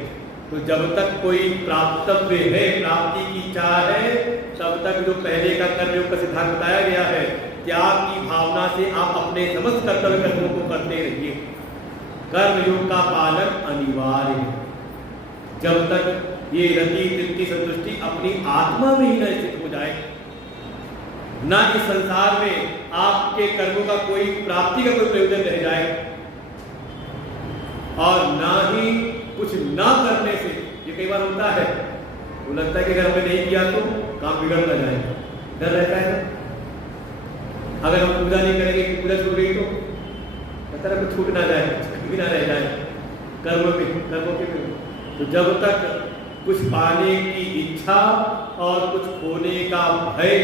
तो जब तक कोई प्राप्तव्य है, प्राप्ति की चाह है, तब तक जो पहले का कर्मयोग का सिद्धांत बताया गया है, त्याग की भावना से आप अपने समस्त कर्तव्य कर्मों को करते रहिए। कर्मयोग का पालन अनिवार्य है जब तक ये रति तृप्ति संतुष्टि अपनी आत्मा में ही न स्थित हो जाए, ना इस संसार में आपके कर्मों का कोई प्राप्ति का कोई प्रयोजन रह जाए, और ना ही कुछ ना करने से। ये कई बार होता है, वो लगता है कि अगर हमने नहीं किया तो काम बिगड़ ना जाए, डर रहता है। अगर हम पूजा नहीं करेंगे, पूजा छूट गई तो कहता है छूट ना जाए, भी ना रह जाए कर्मों के। तो जब तक कुछ पाने की इच्छा और कुछ खोने का भय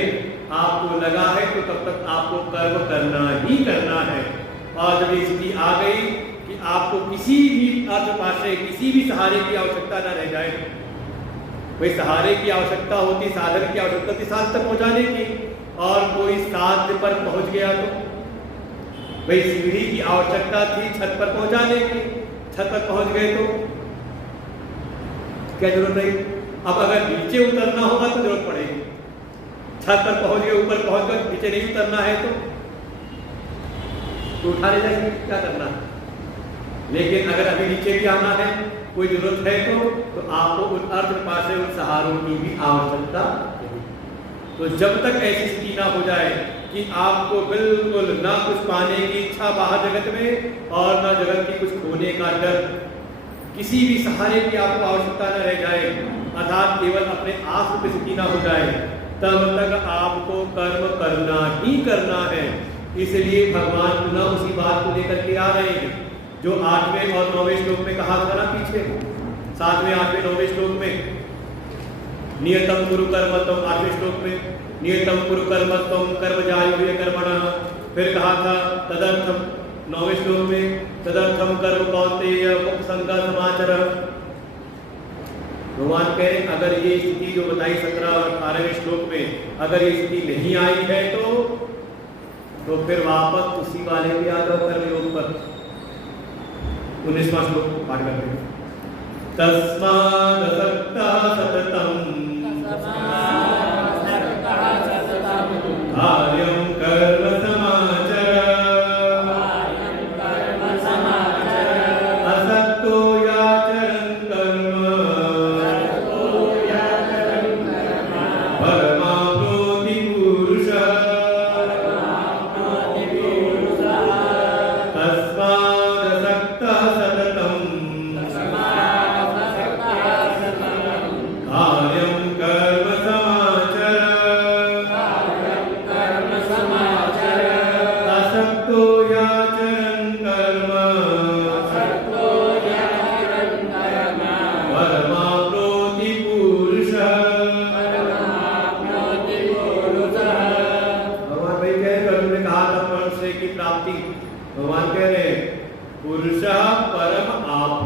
आपको लगा है तो तब तक आपको कर्म करना ही करना है। और जब स्थिति आ गई कि आपको किसी भी अर्थपाश्रय, किसी भी सहारे की आवश्यकता ना रह जाए, भाई सहारे की आवश्यकता होती, साधन की आवश्यकता थी साध तक पहुंचाने की, और कोई साध्य पर पहुंच गया तो भाई सीढ़ी की आवश्यकता थी छत पर पहुंचाने की, छत पर पहुंच गए तो क्या जरूरत रही? अब अगर नीचे उतरना होगा तो जरूरत पड़ेगी। छत पर पहुंच गए, ऊपर पहुंच गए, नीचे नहीं उतरना है तो उठा ले जाएंगे, क्या करना है? लेकिन अगर अभी नीचे भी आना है, कोई जरूरत है तो आपको उन अर्थपाश्रय, उन सहारों की भी आवश्यकता है। तो जब तक ऐसी स्थिति ना हो जाए कि आपको बिल्कुल ना कुछ पाने की इच्छा बाहर जगत में और ना जगत की कुछ खोने का डर, किसी भी सहारे की आपको आवश्यकता न रह जाए, अर्थात केवल अपने आत्म की स्थिति ना हो जाए, तब तक आपको कर्म करना ही करना है। इसलिए भगवान पुनः उसी बात को लेकर के आ रहे हैं जो 8वें और 9वें श्लोक में कहा था ना, पीछे 7वें 8वें 9वें श्लोक में नियतम कुरु कर्मत्वम, 8वें श्लोक में नियतम कुरु कर्मत्वम कर्म जायो कर्मणः, फिर कहा था तदर्थम 9वें श्लोक में तदर्थम कर्म कौन्तेय मुक्त संग समाचर। भगवान कह रहे अगर ये स्थिति जो बताई 17 और 18वें श्लोक में अगर ये स्थिति नहीं आई है तो फिर वापस उसी वाले पे आ जाओ कर्मयोग पर। 19वां श्लोक पाठ करते हैं। तस्मादसक्ता सततम कार्यं कर्म समाचर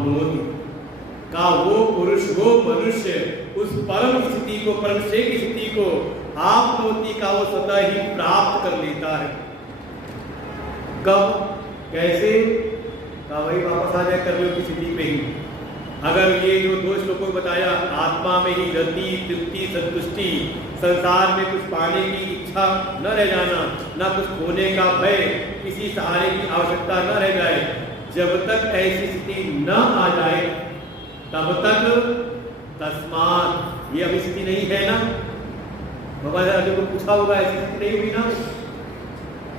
आपनोति, का वो पुरुष, वो मनुष्य उस परम स्थिति को, परम श्रेय की स्थिति को आपनोति, का वो स्वतः ही प्राप्त कर लेता है। कब, कैसे? का वही वापस आ जाए कर्मयोग की स्थिति पे ही। अगर ये जो दो श्लोकों में बताया, आत्मा में ही रति, तृप्ति, संतुष्टि, संसार में कुछ पाने की इच्छा न रह जाना, न कुछ खोने का भय, किसी सहारे की आवश्यकता न रह जाए, जब तक ऐसी स्थिति न आ जाए तब तक तस्मात्, ये अभी स्थिति नहीं है ना। भगवान अर्जुन को पूछा होगा, ऐसी स्थिति नहीं हुई ना।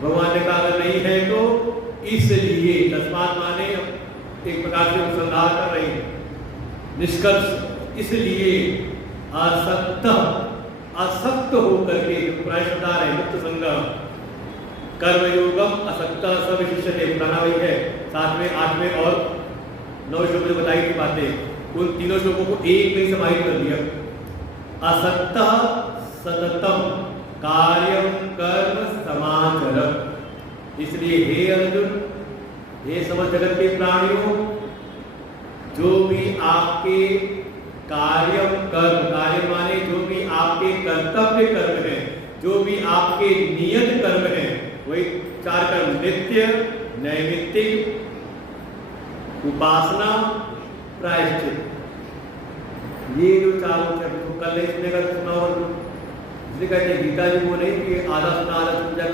भगवान ने कहा अगर नहीं है तो इसलिए, तस्मात् माने एक प्रकार से अनुसंधान कर रहे हैं, निष्कर्ष, इसलिए असक्त, असक्त होकर के, पुराने शब्द आ रहे हैं, मुक्त संगम, कर्मयोगम असक्त सविशिष्यते, पुराना वही है, 7वें, 8वें और 9 श्लोकों में बताई थी बातें, उन तीनों श्लोकों को एक में समाहित कर दिया। असक्त सततम कार्यम कर्म समाचरम, इसलिए हे अर्जुन, हे समस्त जगत के प्राणियों, जो भी आपके कार्यम कर्म, कार्य माने जो भी आपके कर्तव्य कर्म है, जो भी आपके नियत कर्म है, वही 4 कर्म, नित्य, नैमित्तिक, उपासना, प्रायश्चित, ये जो 4 तो कल नहीं सुनेगा तो सुना, और इसलिए कहते हैं गीता जी वो नहीं कि आधा सुना आधा समझा,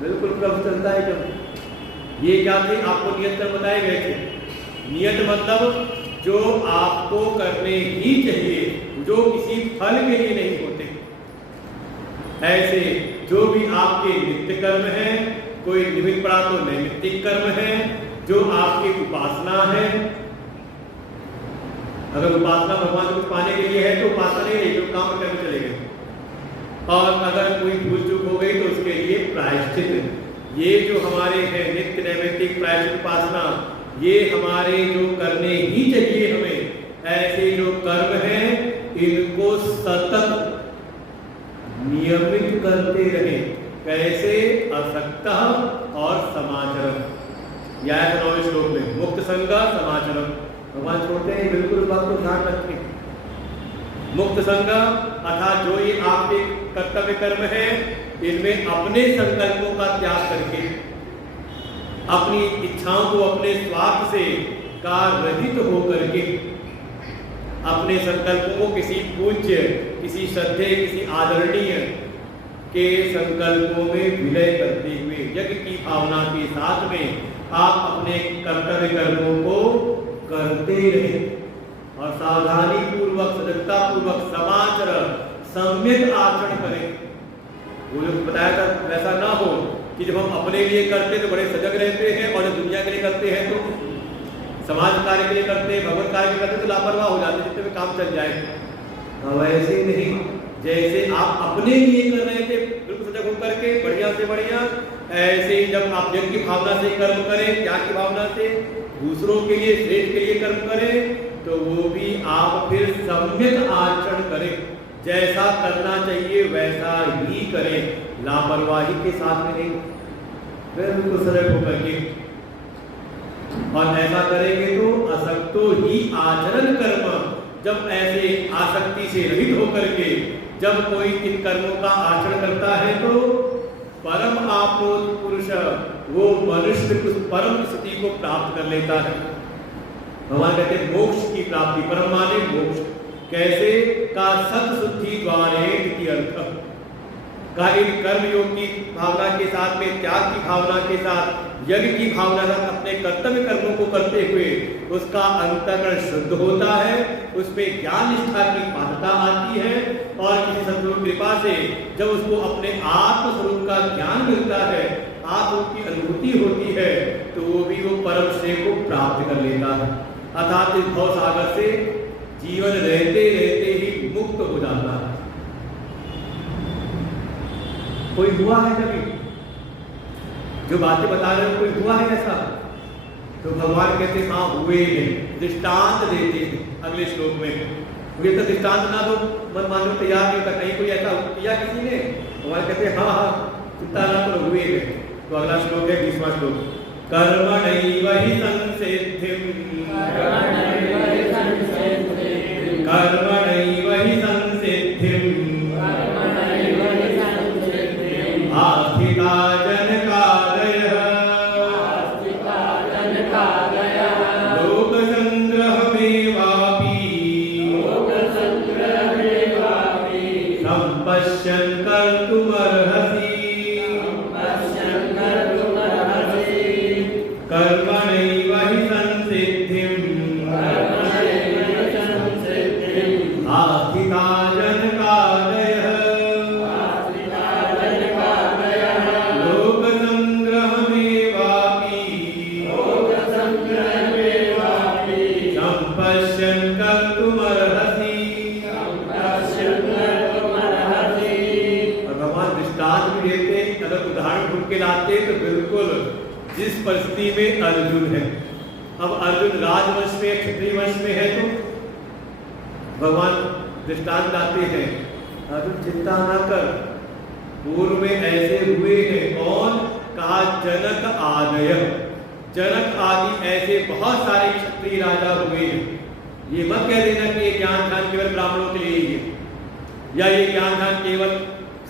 बिल्कुल क्रम चलता है। जब ये क्या थे, आपको नियत कर्म बताए गए थे। नियत मतलब जो आपको करने ही चाहिए, जो किसी फल के लिए नहीं होते। ऐसे जो भी आपके नित्य कर्म है, कोई निमित्त पड़ा तो नैमित्तिक कर्म है, जो आपकी उपासना है, अगर उपासना भगवान को पाने के लिए है तो उपासना नहीं है, जो काम करने चले गए, और अगर कोई भूल चूक हो गई तो उसके लिए प्रायश्चित। ये जो हमारे हैं नित्य, नैमित्तिक, प्रायश्चित, उपासना, ये हमारे जो करने ही चाहिए हमें, ऐसे जो कर्म हैं इनको सतत नियमित करते रहे। कैसे? असक्त और समाचरम, या 9वें श्लोक में मुक्त संग समाचरम, भगवान छोड़ते हैं, बिल्कुल इस बात को ध्यान रखें। मुक्त संग अर्थात जो ये आपके कर्तव्य कर्म है, इनमें अपने संकल्पों का त्याग करके, अपनी इच्छाओं को अपने स्वार्थ से काररहित होकर के, अपने संकल्पों को किसी पूज्य, किसी श्रद्धेय, किसी आदरणीय के संकल्पों में विलय करते हुए, यज्ञ की भावना के साथ में आप अपने कर्तव्य कर्मों को करते रहे, और सावधानी पूर्वक, सजगता पूर्वक, समाचरण, सम्यक आचरण करें। वो जो बताया था वैसा ना हो कि जब हम अपने लिए करते तो बड़े सजग रहते हैं, और जब दुनिया के लिए करते हैं तो, समाज कार्य के लिए करते हैं, भगवत कार्य के लिए करते तो लापरवाह हो जाते, जितने में काम चल जाए। वैसे नहीं, जैसे आप अपने लिए कर रहे थे बिल्कुल सजग होकर के, बढ़िया से बढ़िया, ऐसे ही जब आप यज्ञ की भावना से कर्म करें, त्याग की भावना से, दूसरों के लिए, श्रेष्ठ के लिए कर्म करें, तो वो भी आप फिर सम्यक आचरण करें, जैसा करना चाहिए वैसा ही करें, लापरवाही के साथ में नहीं, बिल्कुल सजग होकर के। और ऐसा करेंगे तो असक्तो ही आचरण कर्म, जब ऐसे आसक्ति से रहित होकर के जब कोई इन कर्मों का आचरण करता है तो परम आपनोति पुरुष, वो मनुष्य उस परम स्थिति को प्राप्त कर लेता है। भगवान कहते हैं मोक्ष की प्राप्ति, परम माने मोक्ष। कैसे? का सत शुद्धि द्वारे इति अर्थ, का इन कर्म योग की भावना के साथ में, त्याग की भावना के साथ, यज्ञ की भावना से अपने कर्तव्य कर्मों को करते हुए उसका अंतःकरण शुद्ध होता है, उसमें ज्ञान निष्ठा की पात्रता आती है, और किसी सद्गुरु की कृपा से जब उसको अपने आत्म स्वरूप का ज्ञान मिलता है, आत्म की अनुभूति होती है, तो वो भी वो परम श्रेय को प्राप्त कर लेता है। अर्थात इस भव सागर से जीवन रहते रहते ही मुक्त हो जाता है। कोई हुआ है कभी जो बातें बता रहे हो, कोई हुआ है ऐसा? तो भगवान कहते हैं हाँ हुए हैं, दृष्टांत देते हैं अगले श्लोक में। मुझे तो दृष्टांत ना दो, मन मानने को तैयार नहीं होता, कहीं कोई ऐसा किया किसी ने? भगवान कहते हैं हाँ हाँ चिंता ना करो, हुए हैं। तो अगला श्लोक है 20वां श्लोक, कर्मणैव हि संसिद्धिम् कर्मणैव हि संसिद्धिम् आस्थिता जनकादयः संपश्यन् कर्तुमर्हसि कर्मणैव हि संसिद्धिम् आस्थिता जनकादयः लोकसंग्रहमेवापि संपश्यन् कर्तुमर्हसि। अगर उदाहरण ढूंढ के लाते तो बिल्कुल जिस परिस्थिति में अर्जुन है, अब अर्जुन राजवंश में क्षत्रिय वंश में है, तो भगवान दृष्टांत लाते हैं, अर्जुन चिंता ना कर, पूर्व में ऐसे हुए हैं। कौन? कहा जनक आदय, जनक आदि ऐसे बहुत सारे क्षत्रिय राजा हुए हैं। ये मत कह देना कि ये ज्ञान ध्यान केवल ब्राह्मणों के लिए ही है, या ये ज्ञान ध्यान केवल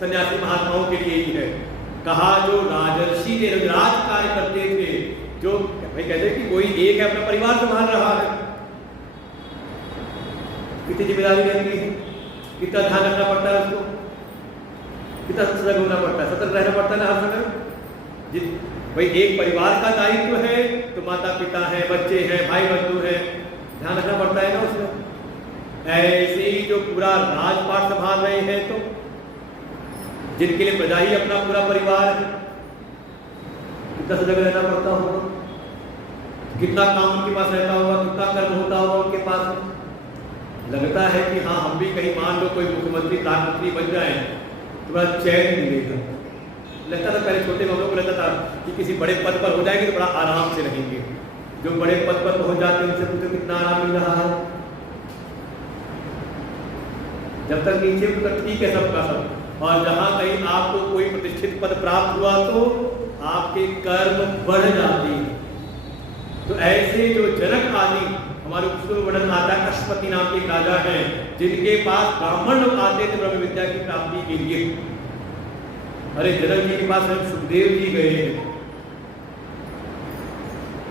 सन्यासी महात्माओं के लिए ही है। कहा जो राजर्षि थे, राज कार्य करते थे, जो भाई कहते हैं कि कोई एक है अपना परिवार संभाल रहा है, कितनी जिम्मेदारी रहती है, कितना ध्यान रखना पड़ता है उसको, कितना सतर्क होना पड़ता है, सतर्क रहना पड़ता है ना हर समय। भाई एक परिवार का दायित्व है तो माता पिता है, बच्चे हैं, भाई बंधु है, ध्यान रखना पड़ता है ना उसमें। ऐसे ही जो पूरा राजपाट संभाल रहे हैं, तो जिनके लिए प्रजा ही अपना पूरा परिवार है, कितना सजग रहना पड़ता होगा, कितना काम उनके पास रहता होगा, कितना कर्म होता होगा उनके पास। लगता है कि हाँ हम भी कहीं मान लो कोई मुख्यमंत्री प्रधानमंत्री बन जाए तो बड़ा चैन मिलेगा। लगता था पहले छोटे हम लोग को लगता था कि किसी बड़े पद पर हो जाएंगे तो बड़ा आराम से रहेंगे, जो बड़े पद पर पहुंच जाते हैं उनसे पूछो कितना आराम मिल रहा है। जब तक नीचे तो ठीक है सबका सब, और जहां कहीं आपको कोई प्रतिष्ठित पद प्राप्त हुआ तो आपके कर्म बढ़ जाते हैं। तो ऐसे जो जनक आदि हमारे पुस्तकों में वर्णन आता है, अश्वति नाम के राजा हैं जिनके पास ब्राह्मण लोग आते थे ब्रह्म विद्या की प्राप्ति के लिए। अरे जनक जी के पास हम सुखदेव जी गए हैं।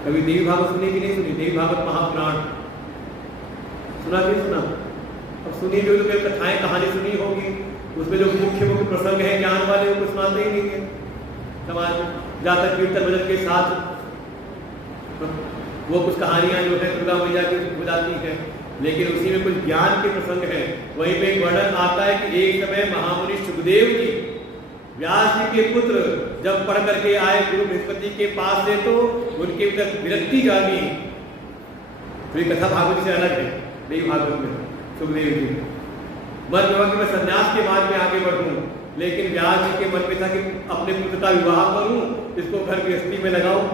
कभी देवी भागवत सुनी कि नहीं सुनी? देवी भागवत महापुराण सुना कि सुना? अब सुनी जो तो कथाएं कहानी सुनी होगी, उसमें जो मुख्य मुख्य प्रसंग है ज्ञान वाले वो सुनाते ही नहीं है समाज में। जहाँ तक कीर्तन भजन के साथ वो कुछ कहानियां जो है दुर्गा मैया की हो जाती है, लेकिन उसी में कुछ ज्ञान के प्रसंग है। वहीं पे एक वर्णन आता है कि एक समय महामुनि सुखदेव जी व्यास जी के पुत्र जब पढ़ करके आए गुरु बृहस्पति के पास से, तो उनके भीतर विरक्ति जागी। तो ये कथा भागवत से अलग है, देवी भागवत में सुखदेव जी मन में कि मैं संन्यास के मार्ग में आगे बढ़ूं, लेकिन व्यास जी के मन में था कि अपने पुत्र का विवाह करूं, इसको घर गृहस्थी में लगाऊं।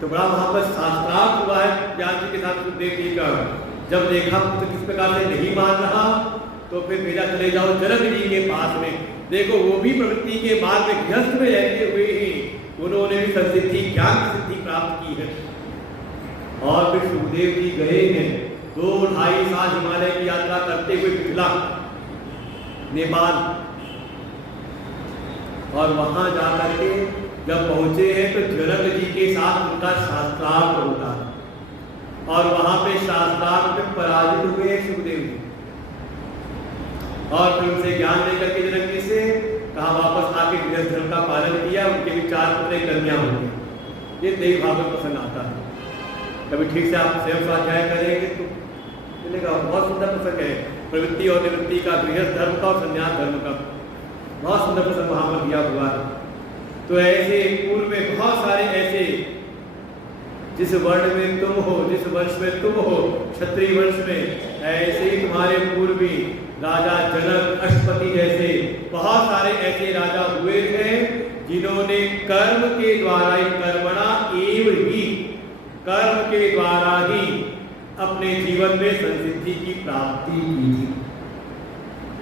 तो बड़ा वहां पर शास्त्रार्थ हुआ है व्यास जी के साथ सुखदेव जी का। जब देखा पुत्र किस प्रकार से नहीं मान रहा, तो फिर भेजा चले जाओ जनक जी के पास में। देखो वो भी प्रवृत्ति के मार्ग में गृहस्थ में रहते हुए ही उन्होंने भी संसिद्धि ज्ञान की सिद्धि प्राप्त की है। और फिर सुखदेव जी गए हैं 2-2.5 साल हिमालय की यात्रा करते हुए मिथिला नेपाल, और वहां जाकर के जब पहुंचे हैं तो जनक जी के साथ उनका शास्त्रार्थ होता है, और वहां पे शास्त्रार्थ में पराजित हुए सुखदेव जी। और फिर उनसे ज्ञान लेकर के जनक जी से कहा वापस आके गृहस्थ धर्म का पालन किया, उनके भी 4 पुत्र कन्या हो गए। ये देवी भागवत पसंद आता है, कभी ठीक से आप स्वयं स्वाध्याय करेंगे तो मिलेगा। बहुत सुंदर प्रसंग है प्रवृत्ति और निवृत्ति का, गृहस्थ धर्म का और संन्यास धर्म का, बहुत सुंदर प्रसंग वहां पर दिया हुआ है। तो ऐसे पूर्व में बहुत सारे ऐसे, जिस वर्ण में तुम हो, जिस वंश में तुम हो, क्षत्रिय वंश में, ऐसे ही तुम्हारे पूर्वी राजा जनक, अश्वति जैसे बहुत सारे ऐसे राजा हुए थे जिन्होंने कर्म के द्वारा ही, कर्मणा एव ही, कर्म के द्वारा ही अपने जीवन में संसिद्धि की प्राप्ति की थी,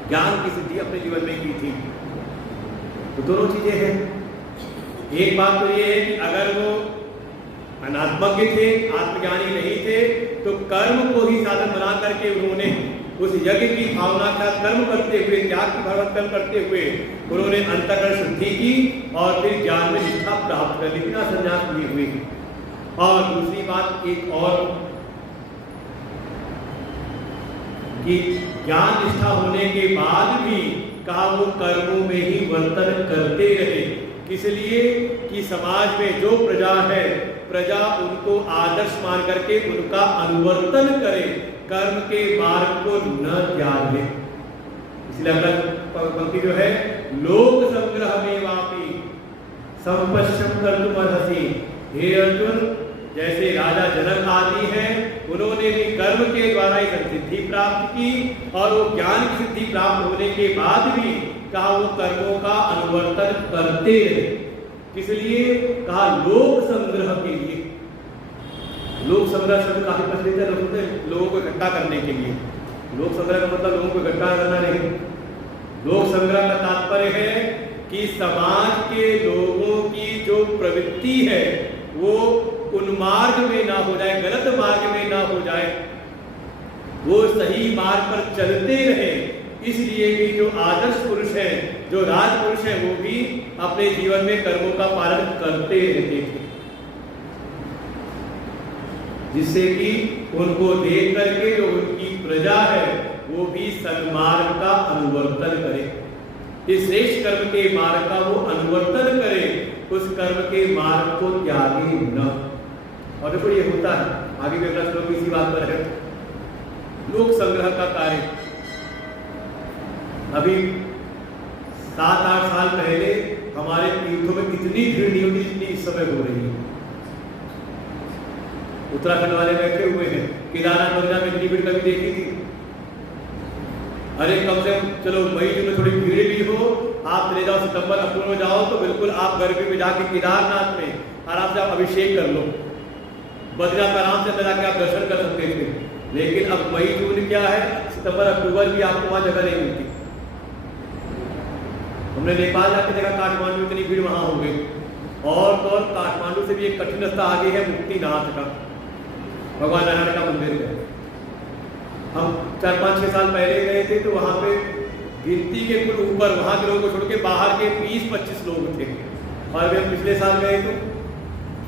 ज्ञान की सिद्धि अपने जीवन में की थी। तो दोनों चीजें हैं। एक बात तो ये है कि अगर वो अनात्मज्ञ थे, आत्मज्ञानी नहीं थे, तो कर्म को ही साधन बना करके उन्होंने उस यज्ञ की भावना का कर्म करते हुए, त्याग की भावना कर्म करते हुए उन्होंने अंतःकरण शुद्धि की और फिर ज्ञान में निष्ठा प्राप्त कर ली बिना संन्यास लिए हुए। और दूसरी बात एक और कि ज्ञान निष्ठा होने के बाद भी कहा वो कर्मों में ही वर्तन करते रहे, इसलिए कि समाज में जो प्रजा है, प्रजा उनको आदर्श मान करके उनका अनुवर्तन करे, कर्म के मार्ग को न त्याग ले। इसलिए अगला पंक्ति जो है, लोक संग्रह में वापी संपश्यम कर्तुमर्हसि। हे अर्जुन, जैसे राजा जनक आदि हैं, उन्होंने भी कर्म के द्वारा ही सिद्धि प्राप्त की और वो ज्ञान की सिद्धि प्राप्त होने के बाद भी कहा वो कर्मों का अनुवर्तन करते रहे। इसलिए कहा लोक संग्रह के लिए। लोक संग्रह शब्द काफी प्रचलित है, लोगों को इकट्ठा करने के लिए। लोक संग्रह का मतलब लोगों को इकट्ठा करना नहीं। लोक संग्रह का तात्पर्य है कि समाज के लोगों की जो प्रवृत्ति है वो उन्मार्ग में ना हो जाए, गलत मार्ग में ना हो जाए, वो सही मार्ग पर चलते रहे। इसलिए भी जो आदर्श पुरुष हैं, जो राजपुरुष हैं, वो भी अपने जीवन में कर्मों का पालन करते रहते थे, जिससे कि उनको देख करके जो उनकी प्रजा है वो भी सन्मार्ग का अनुवर्तन करे, इस श्रेष्ठ कर्म के मार्ग का वो अनुवर्तन करे, उस कर्म के मार्ग को त्यागे न। और देखो ये होता है, आगे भी अगला श्लोक इसी बात पर है। लोक संग्रह का कार्य अभी 7-8 साल पहले हमारे तीर्थों में इतनी भीड़ नहीं होती जितनी इस समय हो रही है। उत्तराखंड वाले बैठे हुए हैं, केदारनाथ बद्रीनाथ में इतनी भीड़ कभी देखी थी? अरे कम से कम चलो मई जून में थोड़ी भीड़ भी हो, आप चले जाओ सितंबर अक्टूबर में जाओ तो बिल्कुल आप गर्मी में जाके केदारनाथ में आराम से आप अभिषेक कर लो, बद्रीनाथ में आराम से जाके आप दर्शन कर सकते थे। लेकिन अब मई जून क्या है, सितंबर अक्टूबर भी आपको वहां जगह नहीं मिलती। हमने नेपाल जाके देखा, काठमांडू इतनी भीड़ वहां हो गई। और काठमांडू से भी एक कठिन रास्ता आगे है मुक्तिनाथ का, भगवान नारायण का मंदिर है। हम 4-5-6 साल पहले गए थे तो वहां पे गिनती के कुल ऊपर वहां के लोगों को छोड़ के बाहर के 20-25 लोग थे। और अभी हम पिछले साल गए तो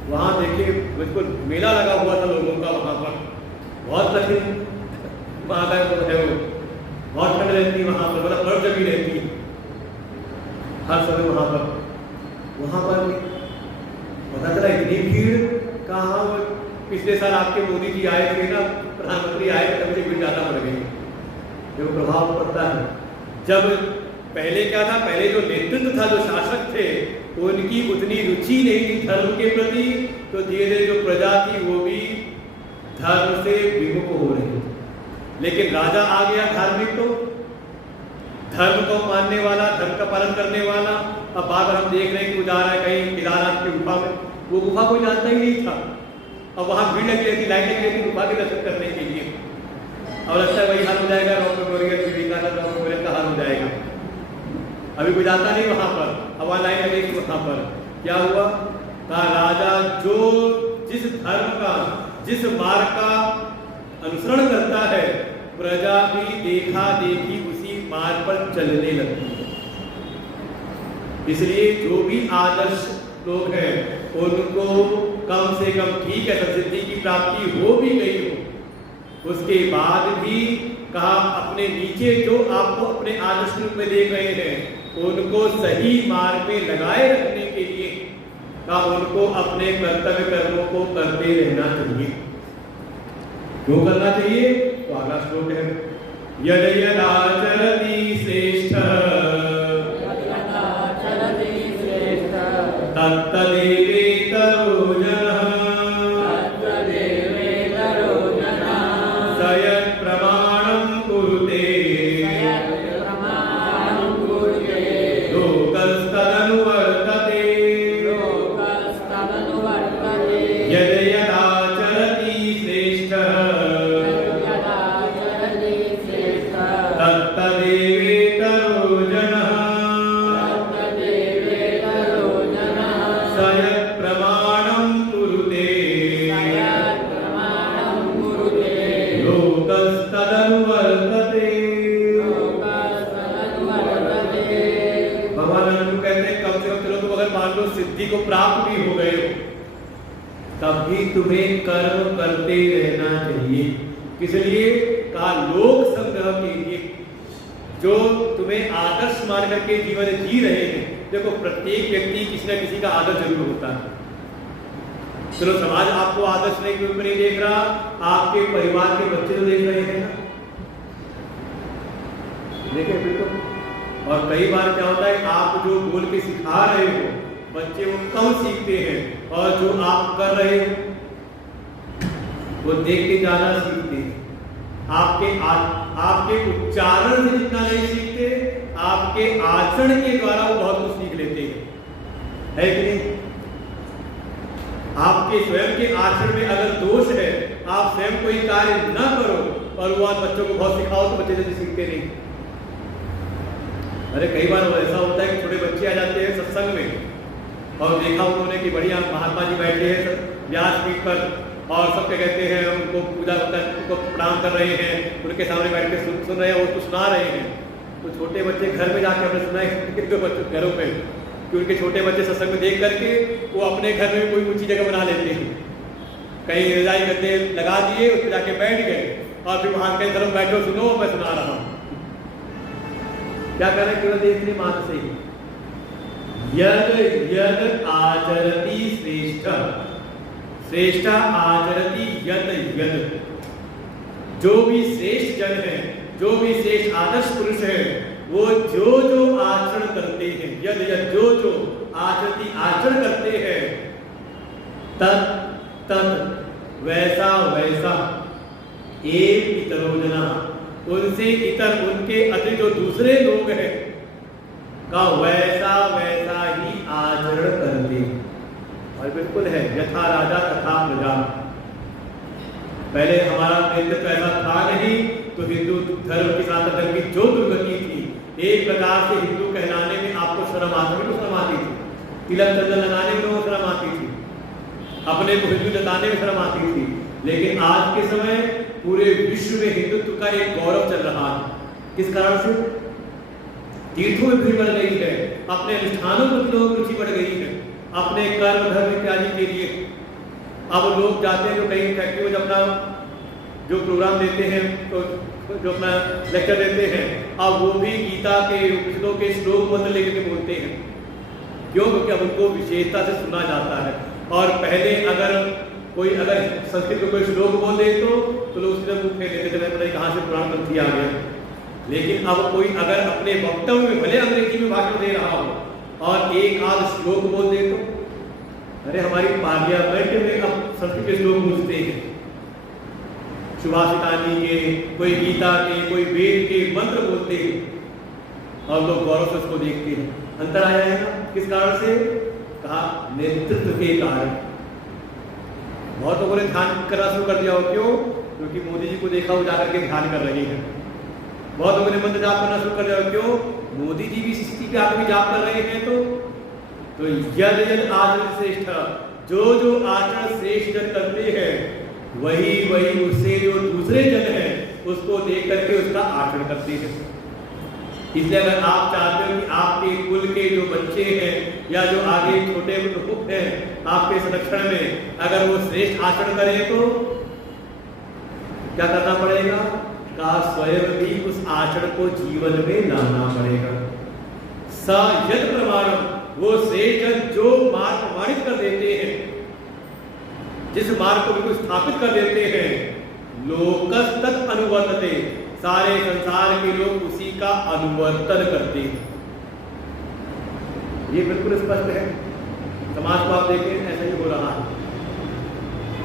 वहां देखिए बिल्कुल मेला लगा हुआ था लोगों का वहां पर। बहुत कठिन वहां का है वो, बहुत ठंड रहती है वहां पर, मतलब बर्फ जमी रहती है हर समय वहां पर भी पता चला इतनी भीड़। कहाँ पिछले साल आपके मोदी जी आए थे ना, प्रधानमंत्री आए थे, तब से भीड़ ज्यादा बढ़ गई। जो प्रभाव पड़ता है, जब पहले क्या था, पहले जो नेतृत्व था, जो शासक थे, उनकी उतनी रुचि नहीं थी धर्म के प्रति, तो धीरे धीरे जो प्रजा थी वो भी धर्म से विमुख हो रही थी। लेकिन राजा आ गया धार्मिक, तो धर्म को मानने वाला, धर्म का पालन करने वाला। अब बार बार हम देख रहे हैं कि वो जा रहा है कहीं केदारनाथ की गुफा में, वो गुफा कोई जानता ही नहीं था। अब वहां भीड़ लगी रहती, लाइन लगी रहती गुफा के दर्शन करने के लिए। और लगता है वही हाल हो जाएगा, rock memorial, Vivekananda rock memorial का हाल हो जाएगा। अभी कोई जाता नहीं वहां पर, अब वहां लाइन लगेगी। वहां पर क्या हुआ, कहा राजा जो जिस धर्म का, जिस मार्ग का अनुसरण करता है, प्रजा भी देखा देखी उसी मार्ग पर चलने लगती है। इसलिए जो भी आदर्श लोग हैं उनको कम से कम, ठीक है सिद्धि की प्राप्ति हो भी गई हो, उसके बाद भी कहा अपने नीचे जो आपको अपने आदर्श रूप में देख रहे हैं उनको सही मार्ग में लगाए रखने के लिए कहा उनको अपने कर्तव्य कर्मों को करते रहना चाहिए। क्यों करना चाहिए? तो अगला श्लोक है, यद यदाचरति श्रेष्ठः तत्तदेवेतरो जनः स यत् प्रमाणं कुरुते लोकस्तदनुवर्तते। यद यदाचरति श्रेष्ठः तत्तदेवेतरो लोकस्तदनुवर्तते। भगवान अर्जुन कहते हैं कम से कम चलो तुम अगर मान लो सिद्धि को प्राप्त भी हो गए हो, तब भी तुम्हें कर्म करते रहना चाहिए। किस लिए? कहा लोक संग्रह के लिए, जो तुम्हें आदर्श मान करके जीवन जी रहे हैं। देखो प्रत्येक व्यक्ति किसी न किसी का आदर्श जरूर होता है। चलो समाज आपको आदर्श नहीं के रूप में नहीं देख रहा, आपके परिवार के बच्चे तो देख रहे हैं ना, देखे बिल्कुल। और कई बार क्या होता है, आप जो बोल के सिखा रहे हो बच्चे वो कम सीखते हैं, और जो आप कर रहे हो वो देख के ज्यादा सीखते हैं। आपके उच्चारण से जितना नहीं सीखते, आपके आचरण के द्वारा वो बहुत कुछ सीख लेते हैं, है कि नहीं? आपके स्वयं के आचरण में अगर दोष है, आप स्वयं कोई कार्य न करो और वो आप बच्चों को बहुत सिखाओ तो बच्चे जल्दी सीखते नहीं। अरे कई बार वो ऐसा होता है कि छोटे बच्चे आ जाते हैं सत्संग में और देखा उन्होंने कि बढ़िया महात्मा जी बैठे हैं व्यासपीठ पर और सब क्या कहते हैं, उनको पूजा उनको प्रणाम कर रहे हैं, उनके सामने बैठ के सुन रहे हैं, वो कुछ सुना रहे हैं। तो छोटे बच्चे घर में जाके हमने सुना है तो बच्चों घरों में कि उनके छोटे बच्चे सत्संग में देख करके वो अपने घर में कोई ऊंची जगह बना लेते हैं, कहीं रजाई गद्दे लगा दिए, उस पर जाके बैठ गए और फिर वहां के तरफ बैठो सुनो मैं सुना रहा हूँ। क्या करें? केवल देखने मात्र से ही यद यद आचरति श्रेष्ठ श्रेष्ठ आचरति यद यद, जो भी श्रेष्ठ जन है, जो भी श्रेष्ठ आदर्श पुरुष है, वो जो जो आचरण करते हैं, यद यद जो जो आचरति आचरण करते हैं, तत् तत् वैसा वैसा एक इतरोजना, उनसे इतर उनके अतिरिक्त जो दूसरे लोग हैं का वैसा वैसा ही आचरण करते हैं। और बिल्कुल है, यथा राजा तथा प्रजा। पहले हमारा नेतृत्व ऐसा था नहीं, तो हिंदू धर्म के साथ धर्म की जो दुर्गति थी, एक प्रकार से हिंदू कहलाने में आपको शर्म आती थी, तिलक चंदन लगाने में शर्म आती थी, अपने को हिंदू जताने में शर्म आती थी। लेकिन आज के समय पूरे विश्व में हिंदुत्व का एक गौरव चल रहा है। किस कारण से? तीर्थों में भीड़ बढ़ गई है, अपने अनुष्ठानों में लोगों की रुचि बढ़ गई है, अपने कर्म धर्म इत्यादि के लिए। अब लोग जाते हैं जो कहीं फैक्ट्री में अपना जो प्रोग्राम देते हैं, तो जो अपना लेक्चर देते हैं, अब वो भी गीता के उपनिषदों के श्लोक मंत्र लेकर के बोलते हैं। क्यों? क्योंकि अब उनको विशेषता से सुना जाता है। और पहले अगर संस्कृत में कोई श्लोक बोल दे तो लोग उसके मुंह फेंक देते थे, पता नहीं कहाँ से पुराण ग्रंथी आ गया। लेकिन अब कोई अगर अपने वक्तव्य में भले अंग्रेजी में भाषण दे रहा हो और एक आध श्लोक बोल दे तो, अरे हमारी पार्लियामेंट में अब संस्कृत के श्लोक गूंजते हैं, सुभाषितानी के, कोई गीता के, कोई वेद के मंत्र बोलते हैं और लोग गौरव से उसको देखते हैं। अंतर आया है ना? किस कारण से? कहा नेतृत्व के कारण। बहुत लोगों ने ध्यान करना शुरू कर दिया हो। क्यों? क्योंकि मोदी जी को देखा वो जाकर के ध्यान कर रही है। बहुत लोगों ने मंत्र जाप करना शुरू कर दिया हो। क्यों? मोदी जी भी स्थिति पे आकर जाप कर रहे हैं। तो यद यद आचरण श्रेष्ठ, जो जो आचरण श्रेष्ठ जन करते हैं वही वही उससे जो दूसरे जन हैं उसको देख करके उसका आचरण करते हैं। इसलिए अगर आप चाहते हो कि आपके कुल के जो बच्चे हैं या जो आगे छोटे लोग हैं आपके संरक्षण में, अगर वो श्रेष्ठ आचरण करें तो क्या करना पड़ेगा? का स्वयं भी उस आचरण को जीवन में लाना पड़ेगा। स यद प्रमाणम, वो श्रेष्ठ जो मार्ग प्रमाणित कर देते हैं, जिस मार्ग को बिल्कुल स्थापित कर देते हैं, लोकस तत् अनुवर्तते, सारे संसार के लोग उसी का अनुवर्तन करते हैं। ये बिल्कुल स्पष्ट है। समाज को आप देखें ऐसा ही हो रहा है।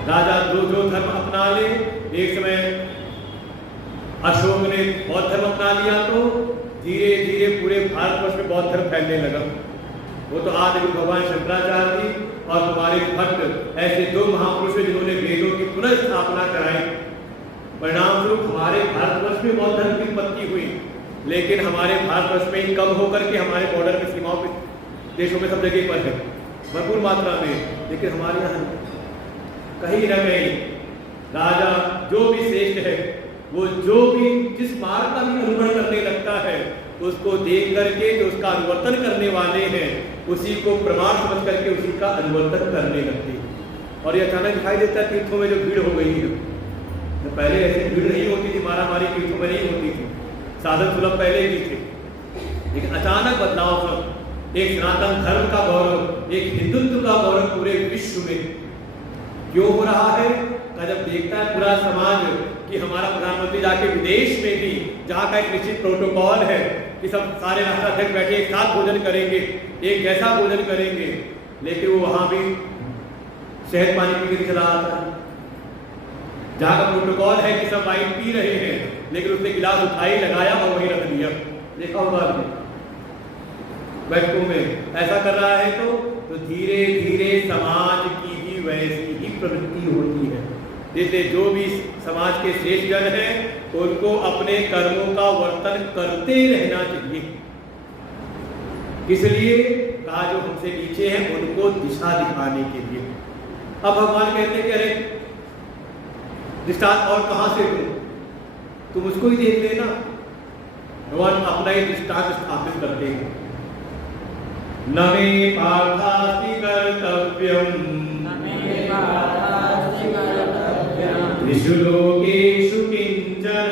राजा जो जो धर्म अपना ले, एक समय अशोक ने बौद्ध धर्म अपना लिया तो धीरे धीरे पूरे भारतवर्ष में बौद्ध धर्म फैलने लगा। वो तो आदि भगवान शंकराचार्य जी और कुमारी भट्ट ऐसे दो महापुरुष हैं जिन्होंने वेदों की पुनः स्थापना कराई। परिणाम स्वरूप हमारे भारतवर्ष में बौद्ध धर्म की उत्पत्ति हुई, लेकिन हमारे भारतवर्ष में ही कम होकर के हमारे बॉर्डर में, सीमाओं पे, देशों में सब जगह पर है भरपूर मात्रा में। लेकिन हमारे यहाँ कहीं न कहीं राजा जो भी श्रेष्ठ है वो जो भी जिस मार्ग का भी अनुसरण करने लगता है उसको देख करके जो उसका अनुवर्तन करने वाले हैं उसी को प्रमाण समझ करके उसी का अनुवर्तन करने लगते हैं। और ये अचानक दिखाई देता है तीर्थों में जो भीड़ हो गई है, तो पहले ऐसी भीड़ नहीं होती थी, मारामारी तीर्थों में नहीं होती थी, साधन सुलभ पहले भी थे, लेकिन अचानक बदलाव सब एक सनातन धर्म का गौरव, एक हिंदुत्व का गौरव पूरे विश्व में क्यों हो रहा है? जब देखता है पूरा समाज कि हमारा प्रधानमंत्री जाके विदेश में भी जहाँ का एक निश्चित प्रोटोकॉल है कि सब सारे राष्ट्राध्यक्ष बैठे एक साथ भोजन करेंगे, एक जैसा भोजन करेंगे, लेकिन वो वहाँ भी शहद पानी पी कर चला आता है। जहाँ का प्रोटोकॉल है कि सब वाइन पी रहे हैं, लेकिन उसने गिलास उठाई लगाया और वहीं रख दिया। देखा होगा आपने बैठकों में ऐसा कर रहा है तो धीरे धीरे समाज की भी वैसी ही प्रवृत्ति होती है। जैसे जो भी समाज के श्रेष्ठ जन हैं उनको अपने कर्मों का वर्तन करते रहना चाहिए। इसलिए कहा जो हमसे नीचे हैं उनको दिशा दिखाने के लिए। अब भगवान कहते हैं कि अरे दृष्टांत और कहां से दूं, तुम उसको ही देख लेना। भगवान अपना ही दृष्टांत स्थापित करते हैं। न मे पार्थास्ति कर्तव्यम् त्रिषु लोकेषु किंचन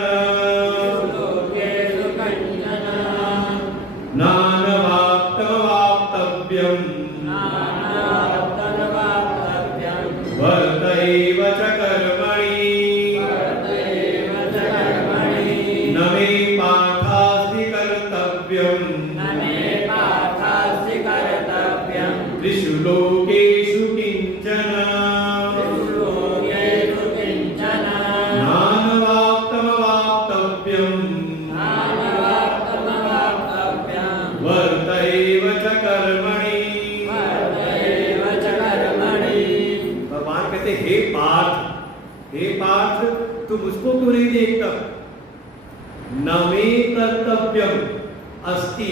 नानवाप्तवाप्तव्यम् वर्त एव च कर्मणि न मे पार्थास्ति कर्तव्यम् त्रिषु लोकेषु किंचन हे पार्थ तुम उसको क्यों नहीं देखता? न मे कर्तव्यम अस्ति,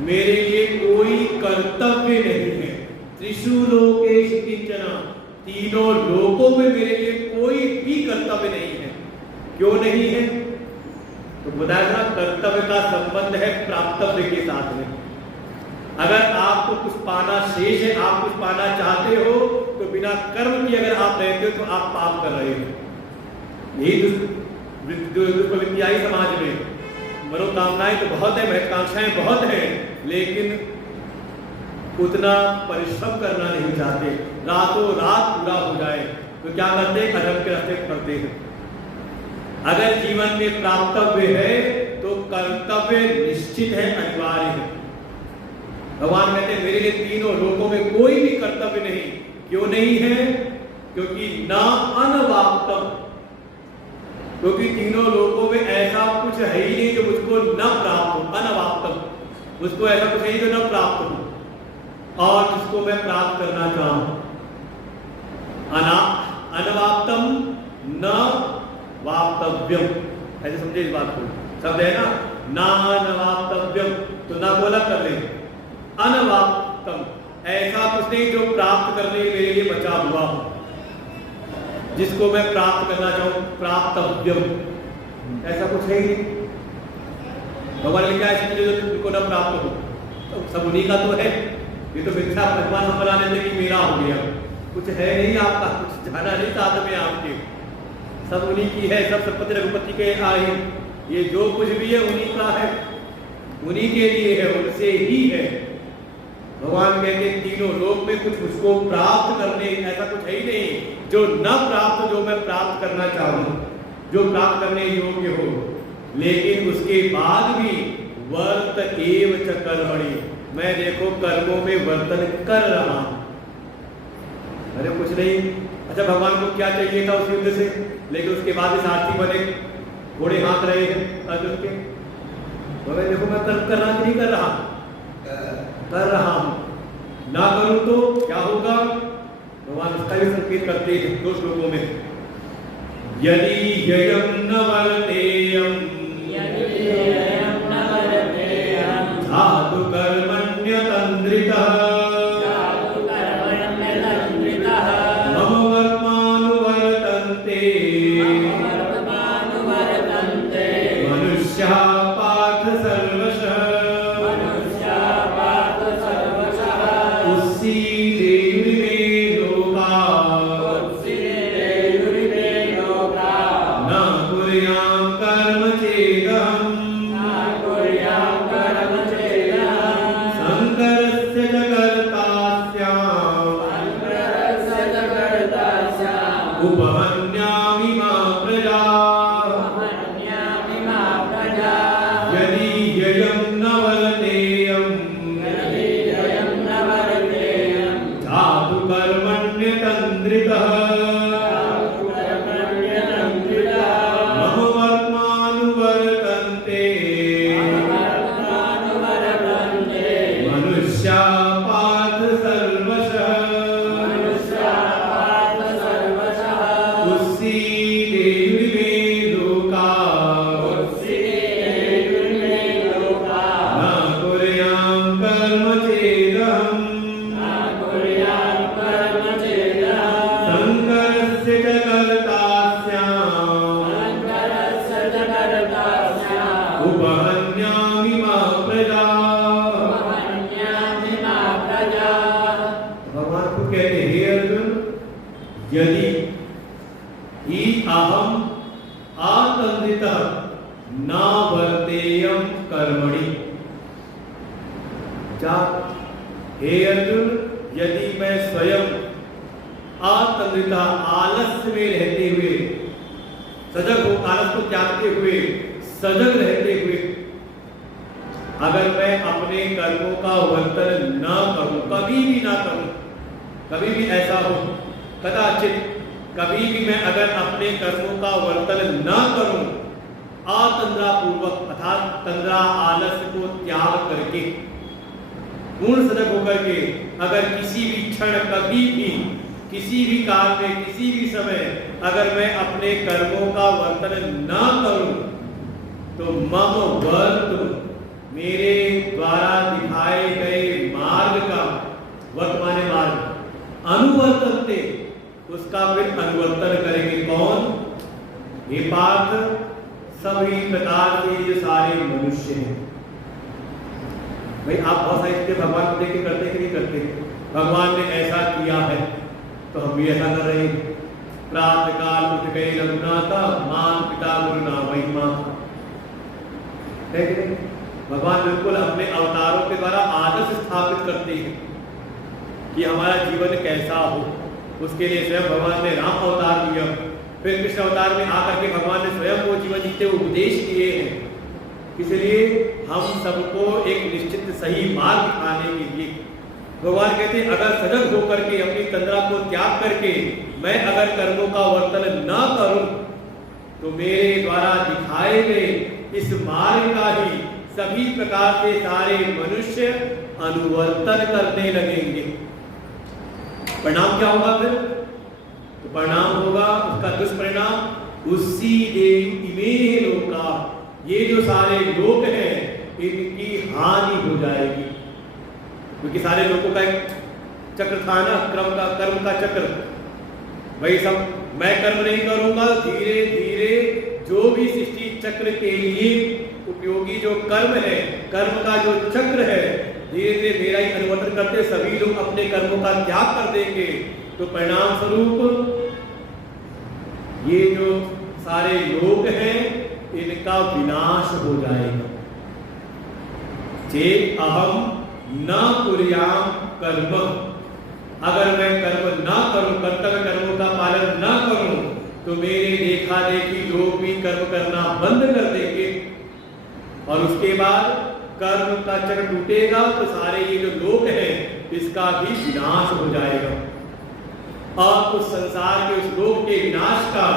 मेरे लिए कोई कर्तव्य नहीं है। त्रिषु लोकेषु किंचन, तीनों लोकों में मेरे लिए कोई भी कर्तव्य नहीं है। क्यों नहीं है? तो बताया था कर्तव्य का संबंध है प्राप्तव्य के साथ में। अगर आपको कुछ पाना शेष है, आप कुछ पाना चाहते हो, तो बिना कर्म की अगर आप रहते हो तो आप पाप कर रहे हो। यही दुष्प्रवृत्ति आई समाज में। मनोकामनाएं तो बहुत है, महत्वाकांक्षाएं बहुत हैं, लेकिन उतना परिश्रम करना नहीं चाहते। रातों रात पूरा हो जाए तो क्या करते हैं? अधर्म के रास्ते पड़ते हैं। अगर जीवन में प्राप्तव्य है तो कर्तव्य निश्चित है, अनिवार्य है। भगवान कहते हैं मेरे लिए तीनों लोकों में कोई भी कर्तव्य नहीं। क्यों नहीं है? क्योंकि न अनवाप्तम, क्योंकि तीनों लोकों में ऐसा कुछ है ही नहीं जो मुझको न प्राप्त हो। अनवाप्तम, मुझको ऐसा कुछ है ही जो न प्राप्त हो और जिसको मैं प्राप्त करना चाहूं। अनवाप्तम न वाप्तव्यम, ऐसे समझे इस बात को। शब्द है ना अनवाप्तव्यम, तो ना बोला कर ले। अनवाप्तम, ऐसा कुछ नहीं जो प्राप्त करने के मेरे लिए बचा हुआ हो, जिसको मैं प्राप्त करना चाहूं। प्राप्तव्यम, ऐसा कुछ है ही नहीं। भगवान ने क्या ऐसी चीजें जिनको न प्राप्त हो, तो सब उन्हीं का तो है। ये तो मिथ्या भगवान हम बना लेते कि मेरा हो गया, कुछ है नहीं आपका, कुछ जाना नहीं साथ में आपके, सब उन्हीं की है। सब संपत्ति रघुपति के आए, ये जो कुछ भी है उन्हीं का है, उन्हीं के लिए है, उनसे ही है। भगवान कहते हैं तीनों लोक में कुछ उसको प्राप्त करने ऐसा कुछ है ही नहीं जो न प्राप्त, जो मैं प्राप्त करना चाहूं, जो प्राप्त करने योग्य हो। लेकिन उसके बाद भी वर्त एव च कर्मणि, मैं देखो कर्मों में वर्तन कर रहा हूं। अरे कुछ नहीं, अच्छा भगवान को क्या चाहिए था उस युद्ध से, लेकिन उसके बाद सारथी बने, घोड़े हाथ रहे हैं अर्जुन के। तो देखो मैं कर्म कर रहा कि नहीं कर रहा? कर रहा हूं। ना करूं तो क्या होगा? भगवान उसका भी संकेत करते हैं दो श्लोकों में। यदि ययं न वर्तेयं धातु कर्मण्यतन्द्रितः मम वर्त्मानुवर्तन्ते मनुष्या पार्थ सर्वशः उसी देयुरिमे लोका न कुर्यां कर्म चेदहम् शंकरस्य च कर्तास्याम् उपहन्यामि मा प्रजा यदि ययं न वर्तेयम् जातु कर्मण्यतन्द्रितः मम वर्त्मानुवर्तन्ते मनुष्या पार्थ सर्वशः उसी देयुरिमे लोका न कुर्यां कर्म चेदहम् शंकरस्य च कर्तास्याम् उपहन्यामि मा प्रजा। भगवान को कहते हे अर्जुन, यदि ही अहम आतंद्रितः न वर्तेयं कर्मणि। हे अर्जुन, यदि मैं स्वयं आतंद्रिता आलस्य में रहते हुए सजग हो, आलस को त्यागते हुए सजग रहते हुए अगर मैं अपने कर्मों का वर्तन न करूं, कभी भी ना करूं, कभी भी ऐसा हो कदाचित कभी भी मैं अगर अपने कर्मों का वर्तन न करूं, आतंद्रा पूर्वक अर्थात तंद्रा आलस्य को त्याग करके पूर्ण सजग होकर के अगर किसी भी क्षण कभी भी किसी भी काल में किसी भी समय अगर मैं अपने कर्मों का वर्तन न करूं तो मम वर्त मेरे द्वारा दिखाए गए मार्ग का वर्तमान मार्ग अनुवर्तनते उसका फिर अनुवर्तन करेंगे कौन? ये पार्थ सभी प्रकार के ये सारे मनुष्य हैं। भाई आप बहुत सारी चीजें भगवान को देख के करते कि नहीं करते? भगवान ने ऐसा किया है तो हम भी ऐसा कर रहे हैं। प्रातः काल उठ गए रघुनाथा मान पिता गुरु नाम महिमा। भगवान बिल्कुल अपने अवतारों के द्वारा आदर्श स्थापित करते हैं कि हमारा जीवन कैसा हो। उसके लिए स्वयं भगवान ने राम अवतार लिया, फिर कृष्ण अवतार में आकर के भगवान ने स्वयं वो जीवन जीते उपदेश किए हैं। इसलिए हम सबको एक निश्चित सही मार्ग दिखाने के लिए भगवान कहते हैं अगर सजग होकर के अपनी तंद्रा को त्याग करके मैं अगर कर्मों का वर्तन न करूं तो मेरे द्वारा दिखाए गए इस मार्ग का ही सभी प्रकार के सारे मनुष्य अनुवर्तन करने लगेंगे। परिणाम क्या होगा फिर? तो परिणाम होगा उसका दुष्परिणाम उसी इमे लोका, ये जो सारे लोग हैं इनकी हानि हो जाएगी। क्योंकि सारे लोगों का एक चक्र था ना, कर्म का चक्र। भाई सब मैं कर्म नहीं करूंगा, धीरे धीरे जो भी सृष्टि चक्र के लिए उपयोगी जो कर्म है, कर्म का जो चक्र है, धीरे धीरे मेरा ही अनुवर्तन करते सभी लोग अपने कर्मों का त्याग कर देंगे। तो परिणाम स्वरूप ये जो सारे लोग हैं इनका विनाश हो जाएगा। चेत अहम न कुर्याम कर्म, अगर मैं कर्म ना करूं, कर्तव्य कर्मों का पालन ना करूं तो मेरे देखा देखी लोग भी कर्म करना बंद कर देंगे और उसके बाद कर्म का चक्र टूटेगा तो सारे ये जो लोग हैं इसका भी विनाश हो जाएगा और उस संसार के उस लोक के विनाश का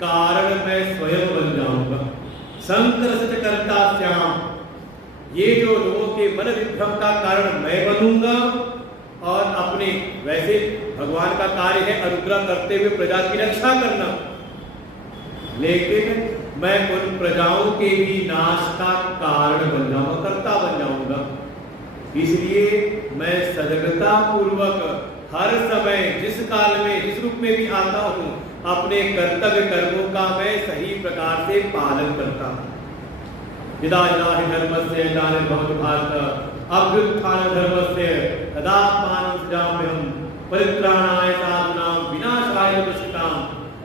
कारण मैं स्वयं बन जाऊंगा। शंकर सच करता श्याम, ये जो लोगों के मन विभ्रम का कारण मैं बनूंगा और अपने वैसे भगवान का कार्य है अनुग्रह करते हुए प्रजा की रक्षा करना, लेकिन मैं उन प्रजाओं के भी नाश का कारण बन जाऊंगा, कर्ता बन जाऊंगा। इसलिए मैं सजगता पूर्वक हर समय जिस काल में जिस रूप में भी आता हूं अपने कर्तव्य कर्मों का मैं सही प्रकार से पालन करता हूं। यदा यदा हि धर्मस्य ग्लानिर्भवति भारत अभ्युत्थानधर्मस्य तदात्मानं सृजाम्यहम् परित्राणाय साधूनां विनाशाय दुष्कृतां।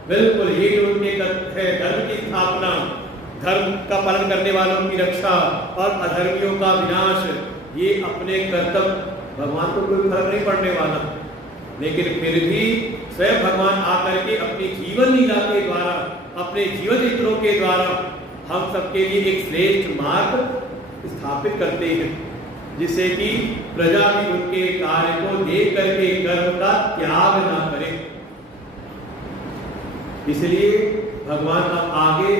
बिल्कुल ये जो उनके तथ्य है, धर्म की स्थापना, धर्म का पालन करने वालों की रक्षा और अधर्मियों का विनाश, ये अपने कर्तव्य, भगवान को कोई फर्क नहीं पड़ने वाला, लेकिन फिर भी स्वयं भगवान आकर के अपनी जीवन लीला के द्वारा, अपने जीवन चित्रों के द्वारा हम सबके लिए एक श्रेष्ठ मार्ग स्थापित करते हैं, जिससे कि प्रजा भी उनके कार्य को देख करके कर्म का त्याग न करे। इसलिए भगवान अब आगे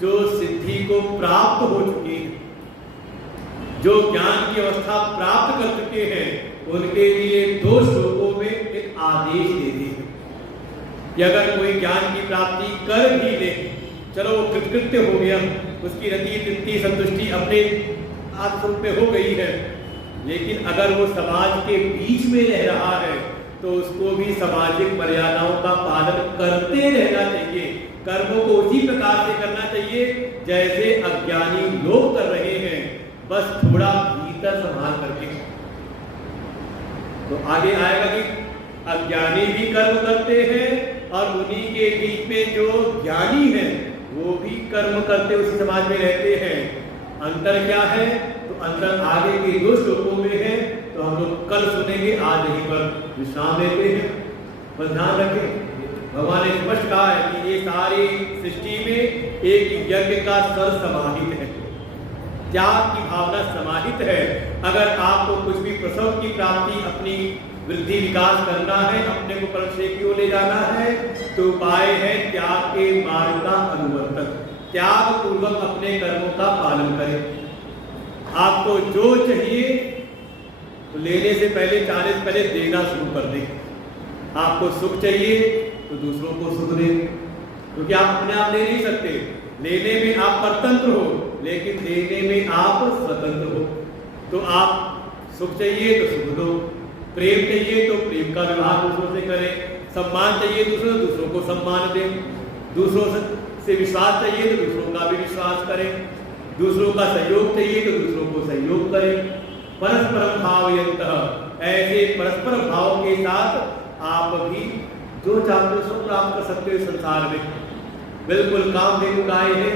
जो सिद्धि को प्राप्त हो चुके हैं, जो ज्ञान की अवस्था प्राप्त कर चुके हैं, उनके लिए 2 श्लोकों में एक आदेश दे दिए कि अगर कोई ज्ञान की प्राप्ति कर भी ले, चलो वो कृतकृत्य हो गया, उसकी रति तृप्ति संतुष्टि अपने आत्मस्वरूप में हो गई है, लेकिन अगर वो समाज के बीच में रह रहा है तो उसको भी सामाजिक मर्यादाओं का पालन करते रहना चाहिए, कर्मों को उसी प्रकार से करना चाहिए जैसे अज्ञानी लोग कर रहे हैं, बस थोड़ा भीतर संभाल करके। तो आगे आएगा कि अज्ञानी भी कर्म करते हैं और उन्हीं के बीच में जो ज्ञानी है वो भी कर्म करते उसी समाज में रहते हैं। अंतर क्या है? तो अंतर आगे के 2 श्लोकों में है, तो हम लोग कल सुनेंगे, आज यहीं पर विश्राम लेते हैं। बस ध्यान रखें, भगवान ने स्पष्ट कहा है कि ये सारी सृष्टि में एक यज्ञ का सर समाहित है, त्याग की भावना समाहित है। अगर आपको कुछ भी प्रसव की प्राप्ति, अपनी वृद्धि विकास करना है, अपने को परम की ओर ले जाना है, तो उपाय है त्याग के मार्ग का अनुवर्तन, त्याग पूर्वक अपने कर्मों का पालन करें। आपको जो चाहिए तो लेने से पहले, चाहने से पहले देना शुरू कर दें। आपको सुख चाहिए तो दूसरों को सुख दें, क्योंकि आप अपने आप ले नहीं सकते। लेने में आप परतंत्र हो, लेकिन देने में आप स्वतंत्र हो। तो आप सुख चाहिए तो सुख दो, प्रेम चाहिए तो प्रेम का व्यवहार दूसरों से करें, सम्मान चाहिए दूसरों को सम्मान दें, दूसरों से विश्वास चाहिए तो दूसरों का भी विश्वास करें, दूसरों का सहयोग चाहिए तो दूसरों को सहयोग करें। परस्पर भावयन्तः, ऐसे परस्पर भाव के साथ आप भी जो चाहते हो सो प्राप्त कर सकते हो संसार में। बिल्कुल कामधेनु गाय है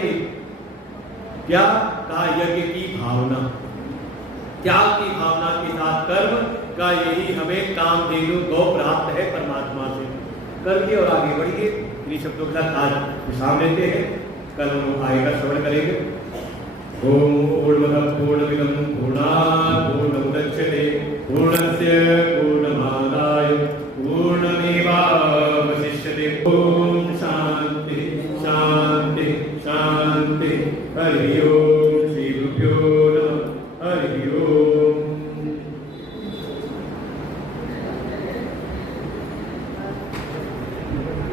क्या? कहा यज्ञ की भावना, त्याग की भावना के साथ कर्म का, यही हमें कामधेनु गौ प्राप्त है परमात्मा से। करके और आगे बढ़िए। इन्हीं शब्दों के साथ आज विश्राम लेते हैं, कल हम आएगा श्रवण करेंगे। ओम पूर्णमदः पूर्णमिदं पूर्णात् पूर्णमुदच्यते पूर्णस्य पूर्णमादाय पूर्णमेवावशिष्यते। ओम शांति शांति शांति। हरि ओम।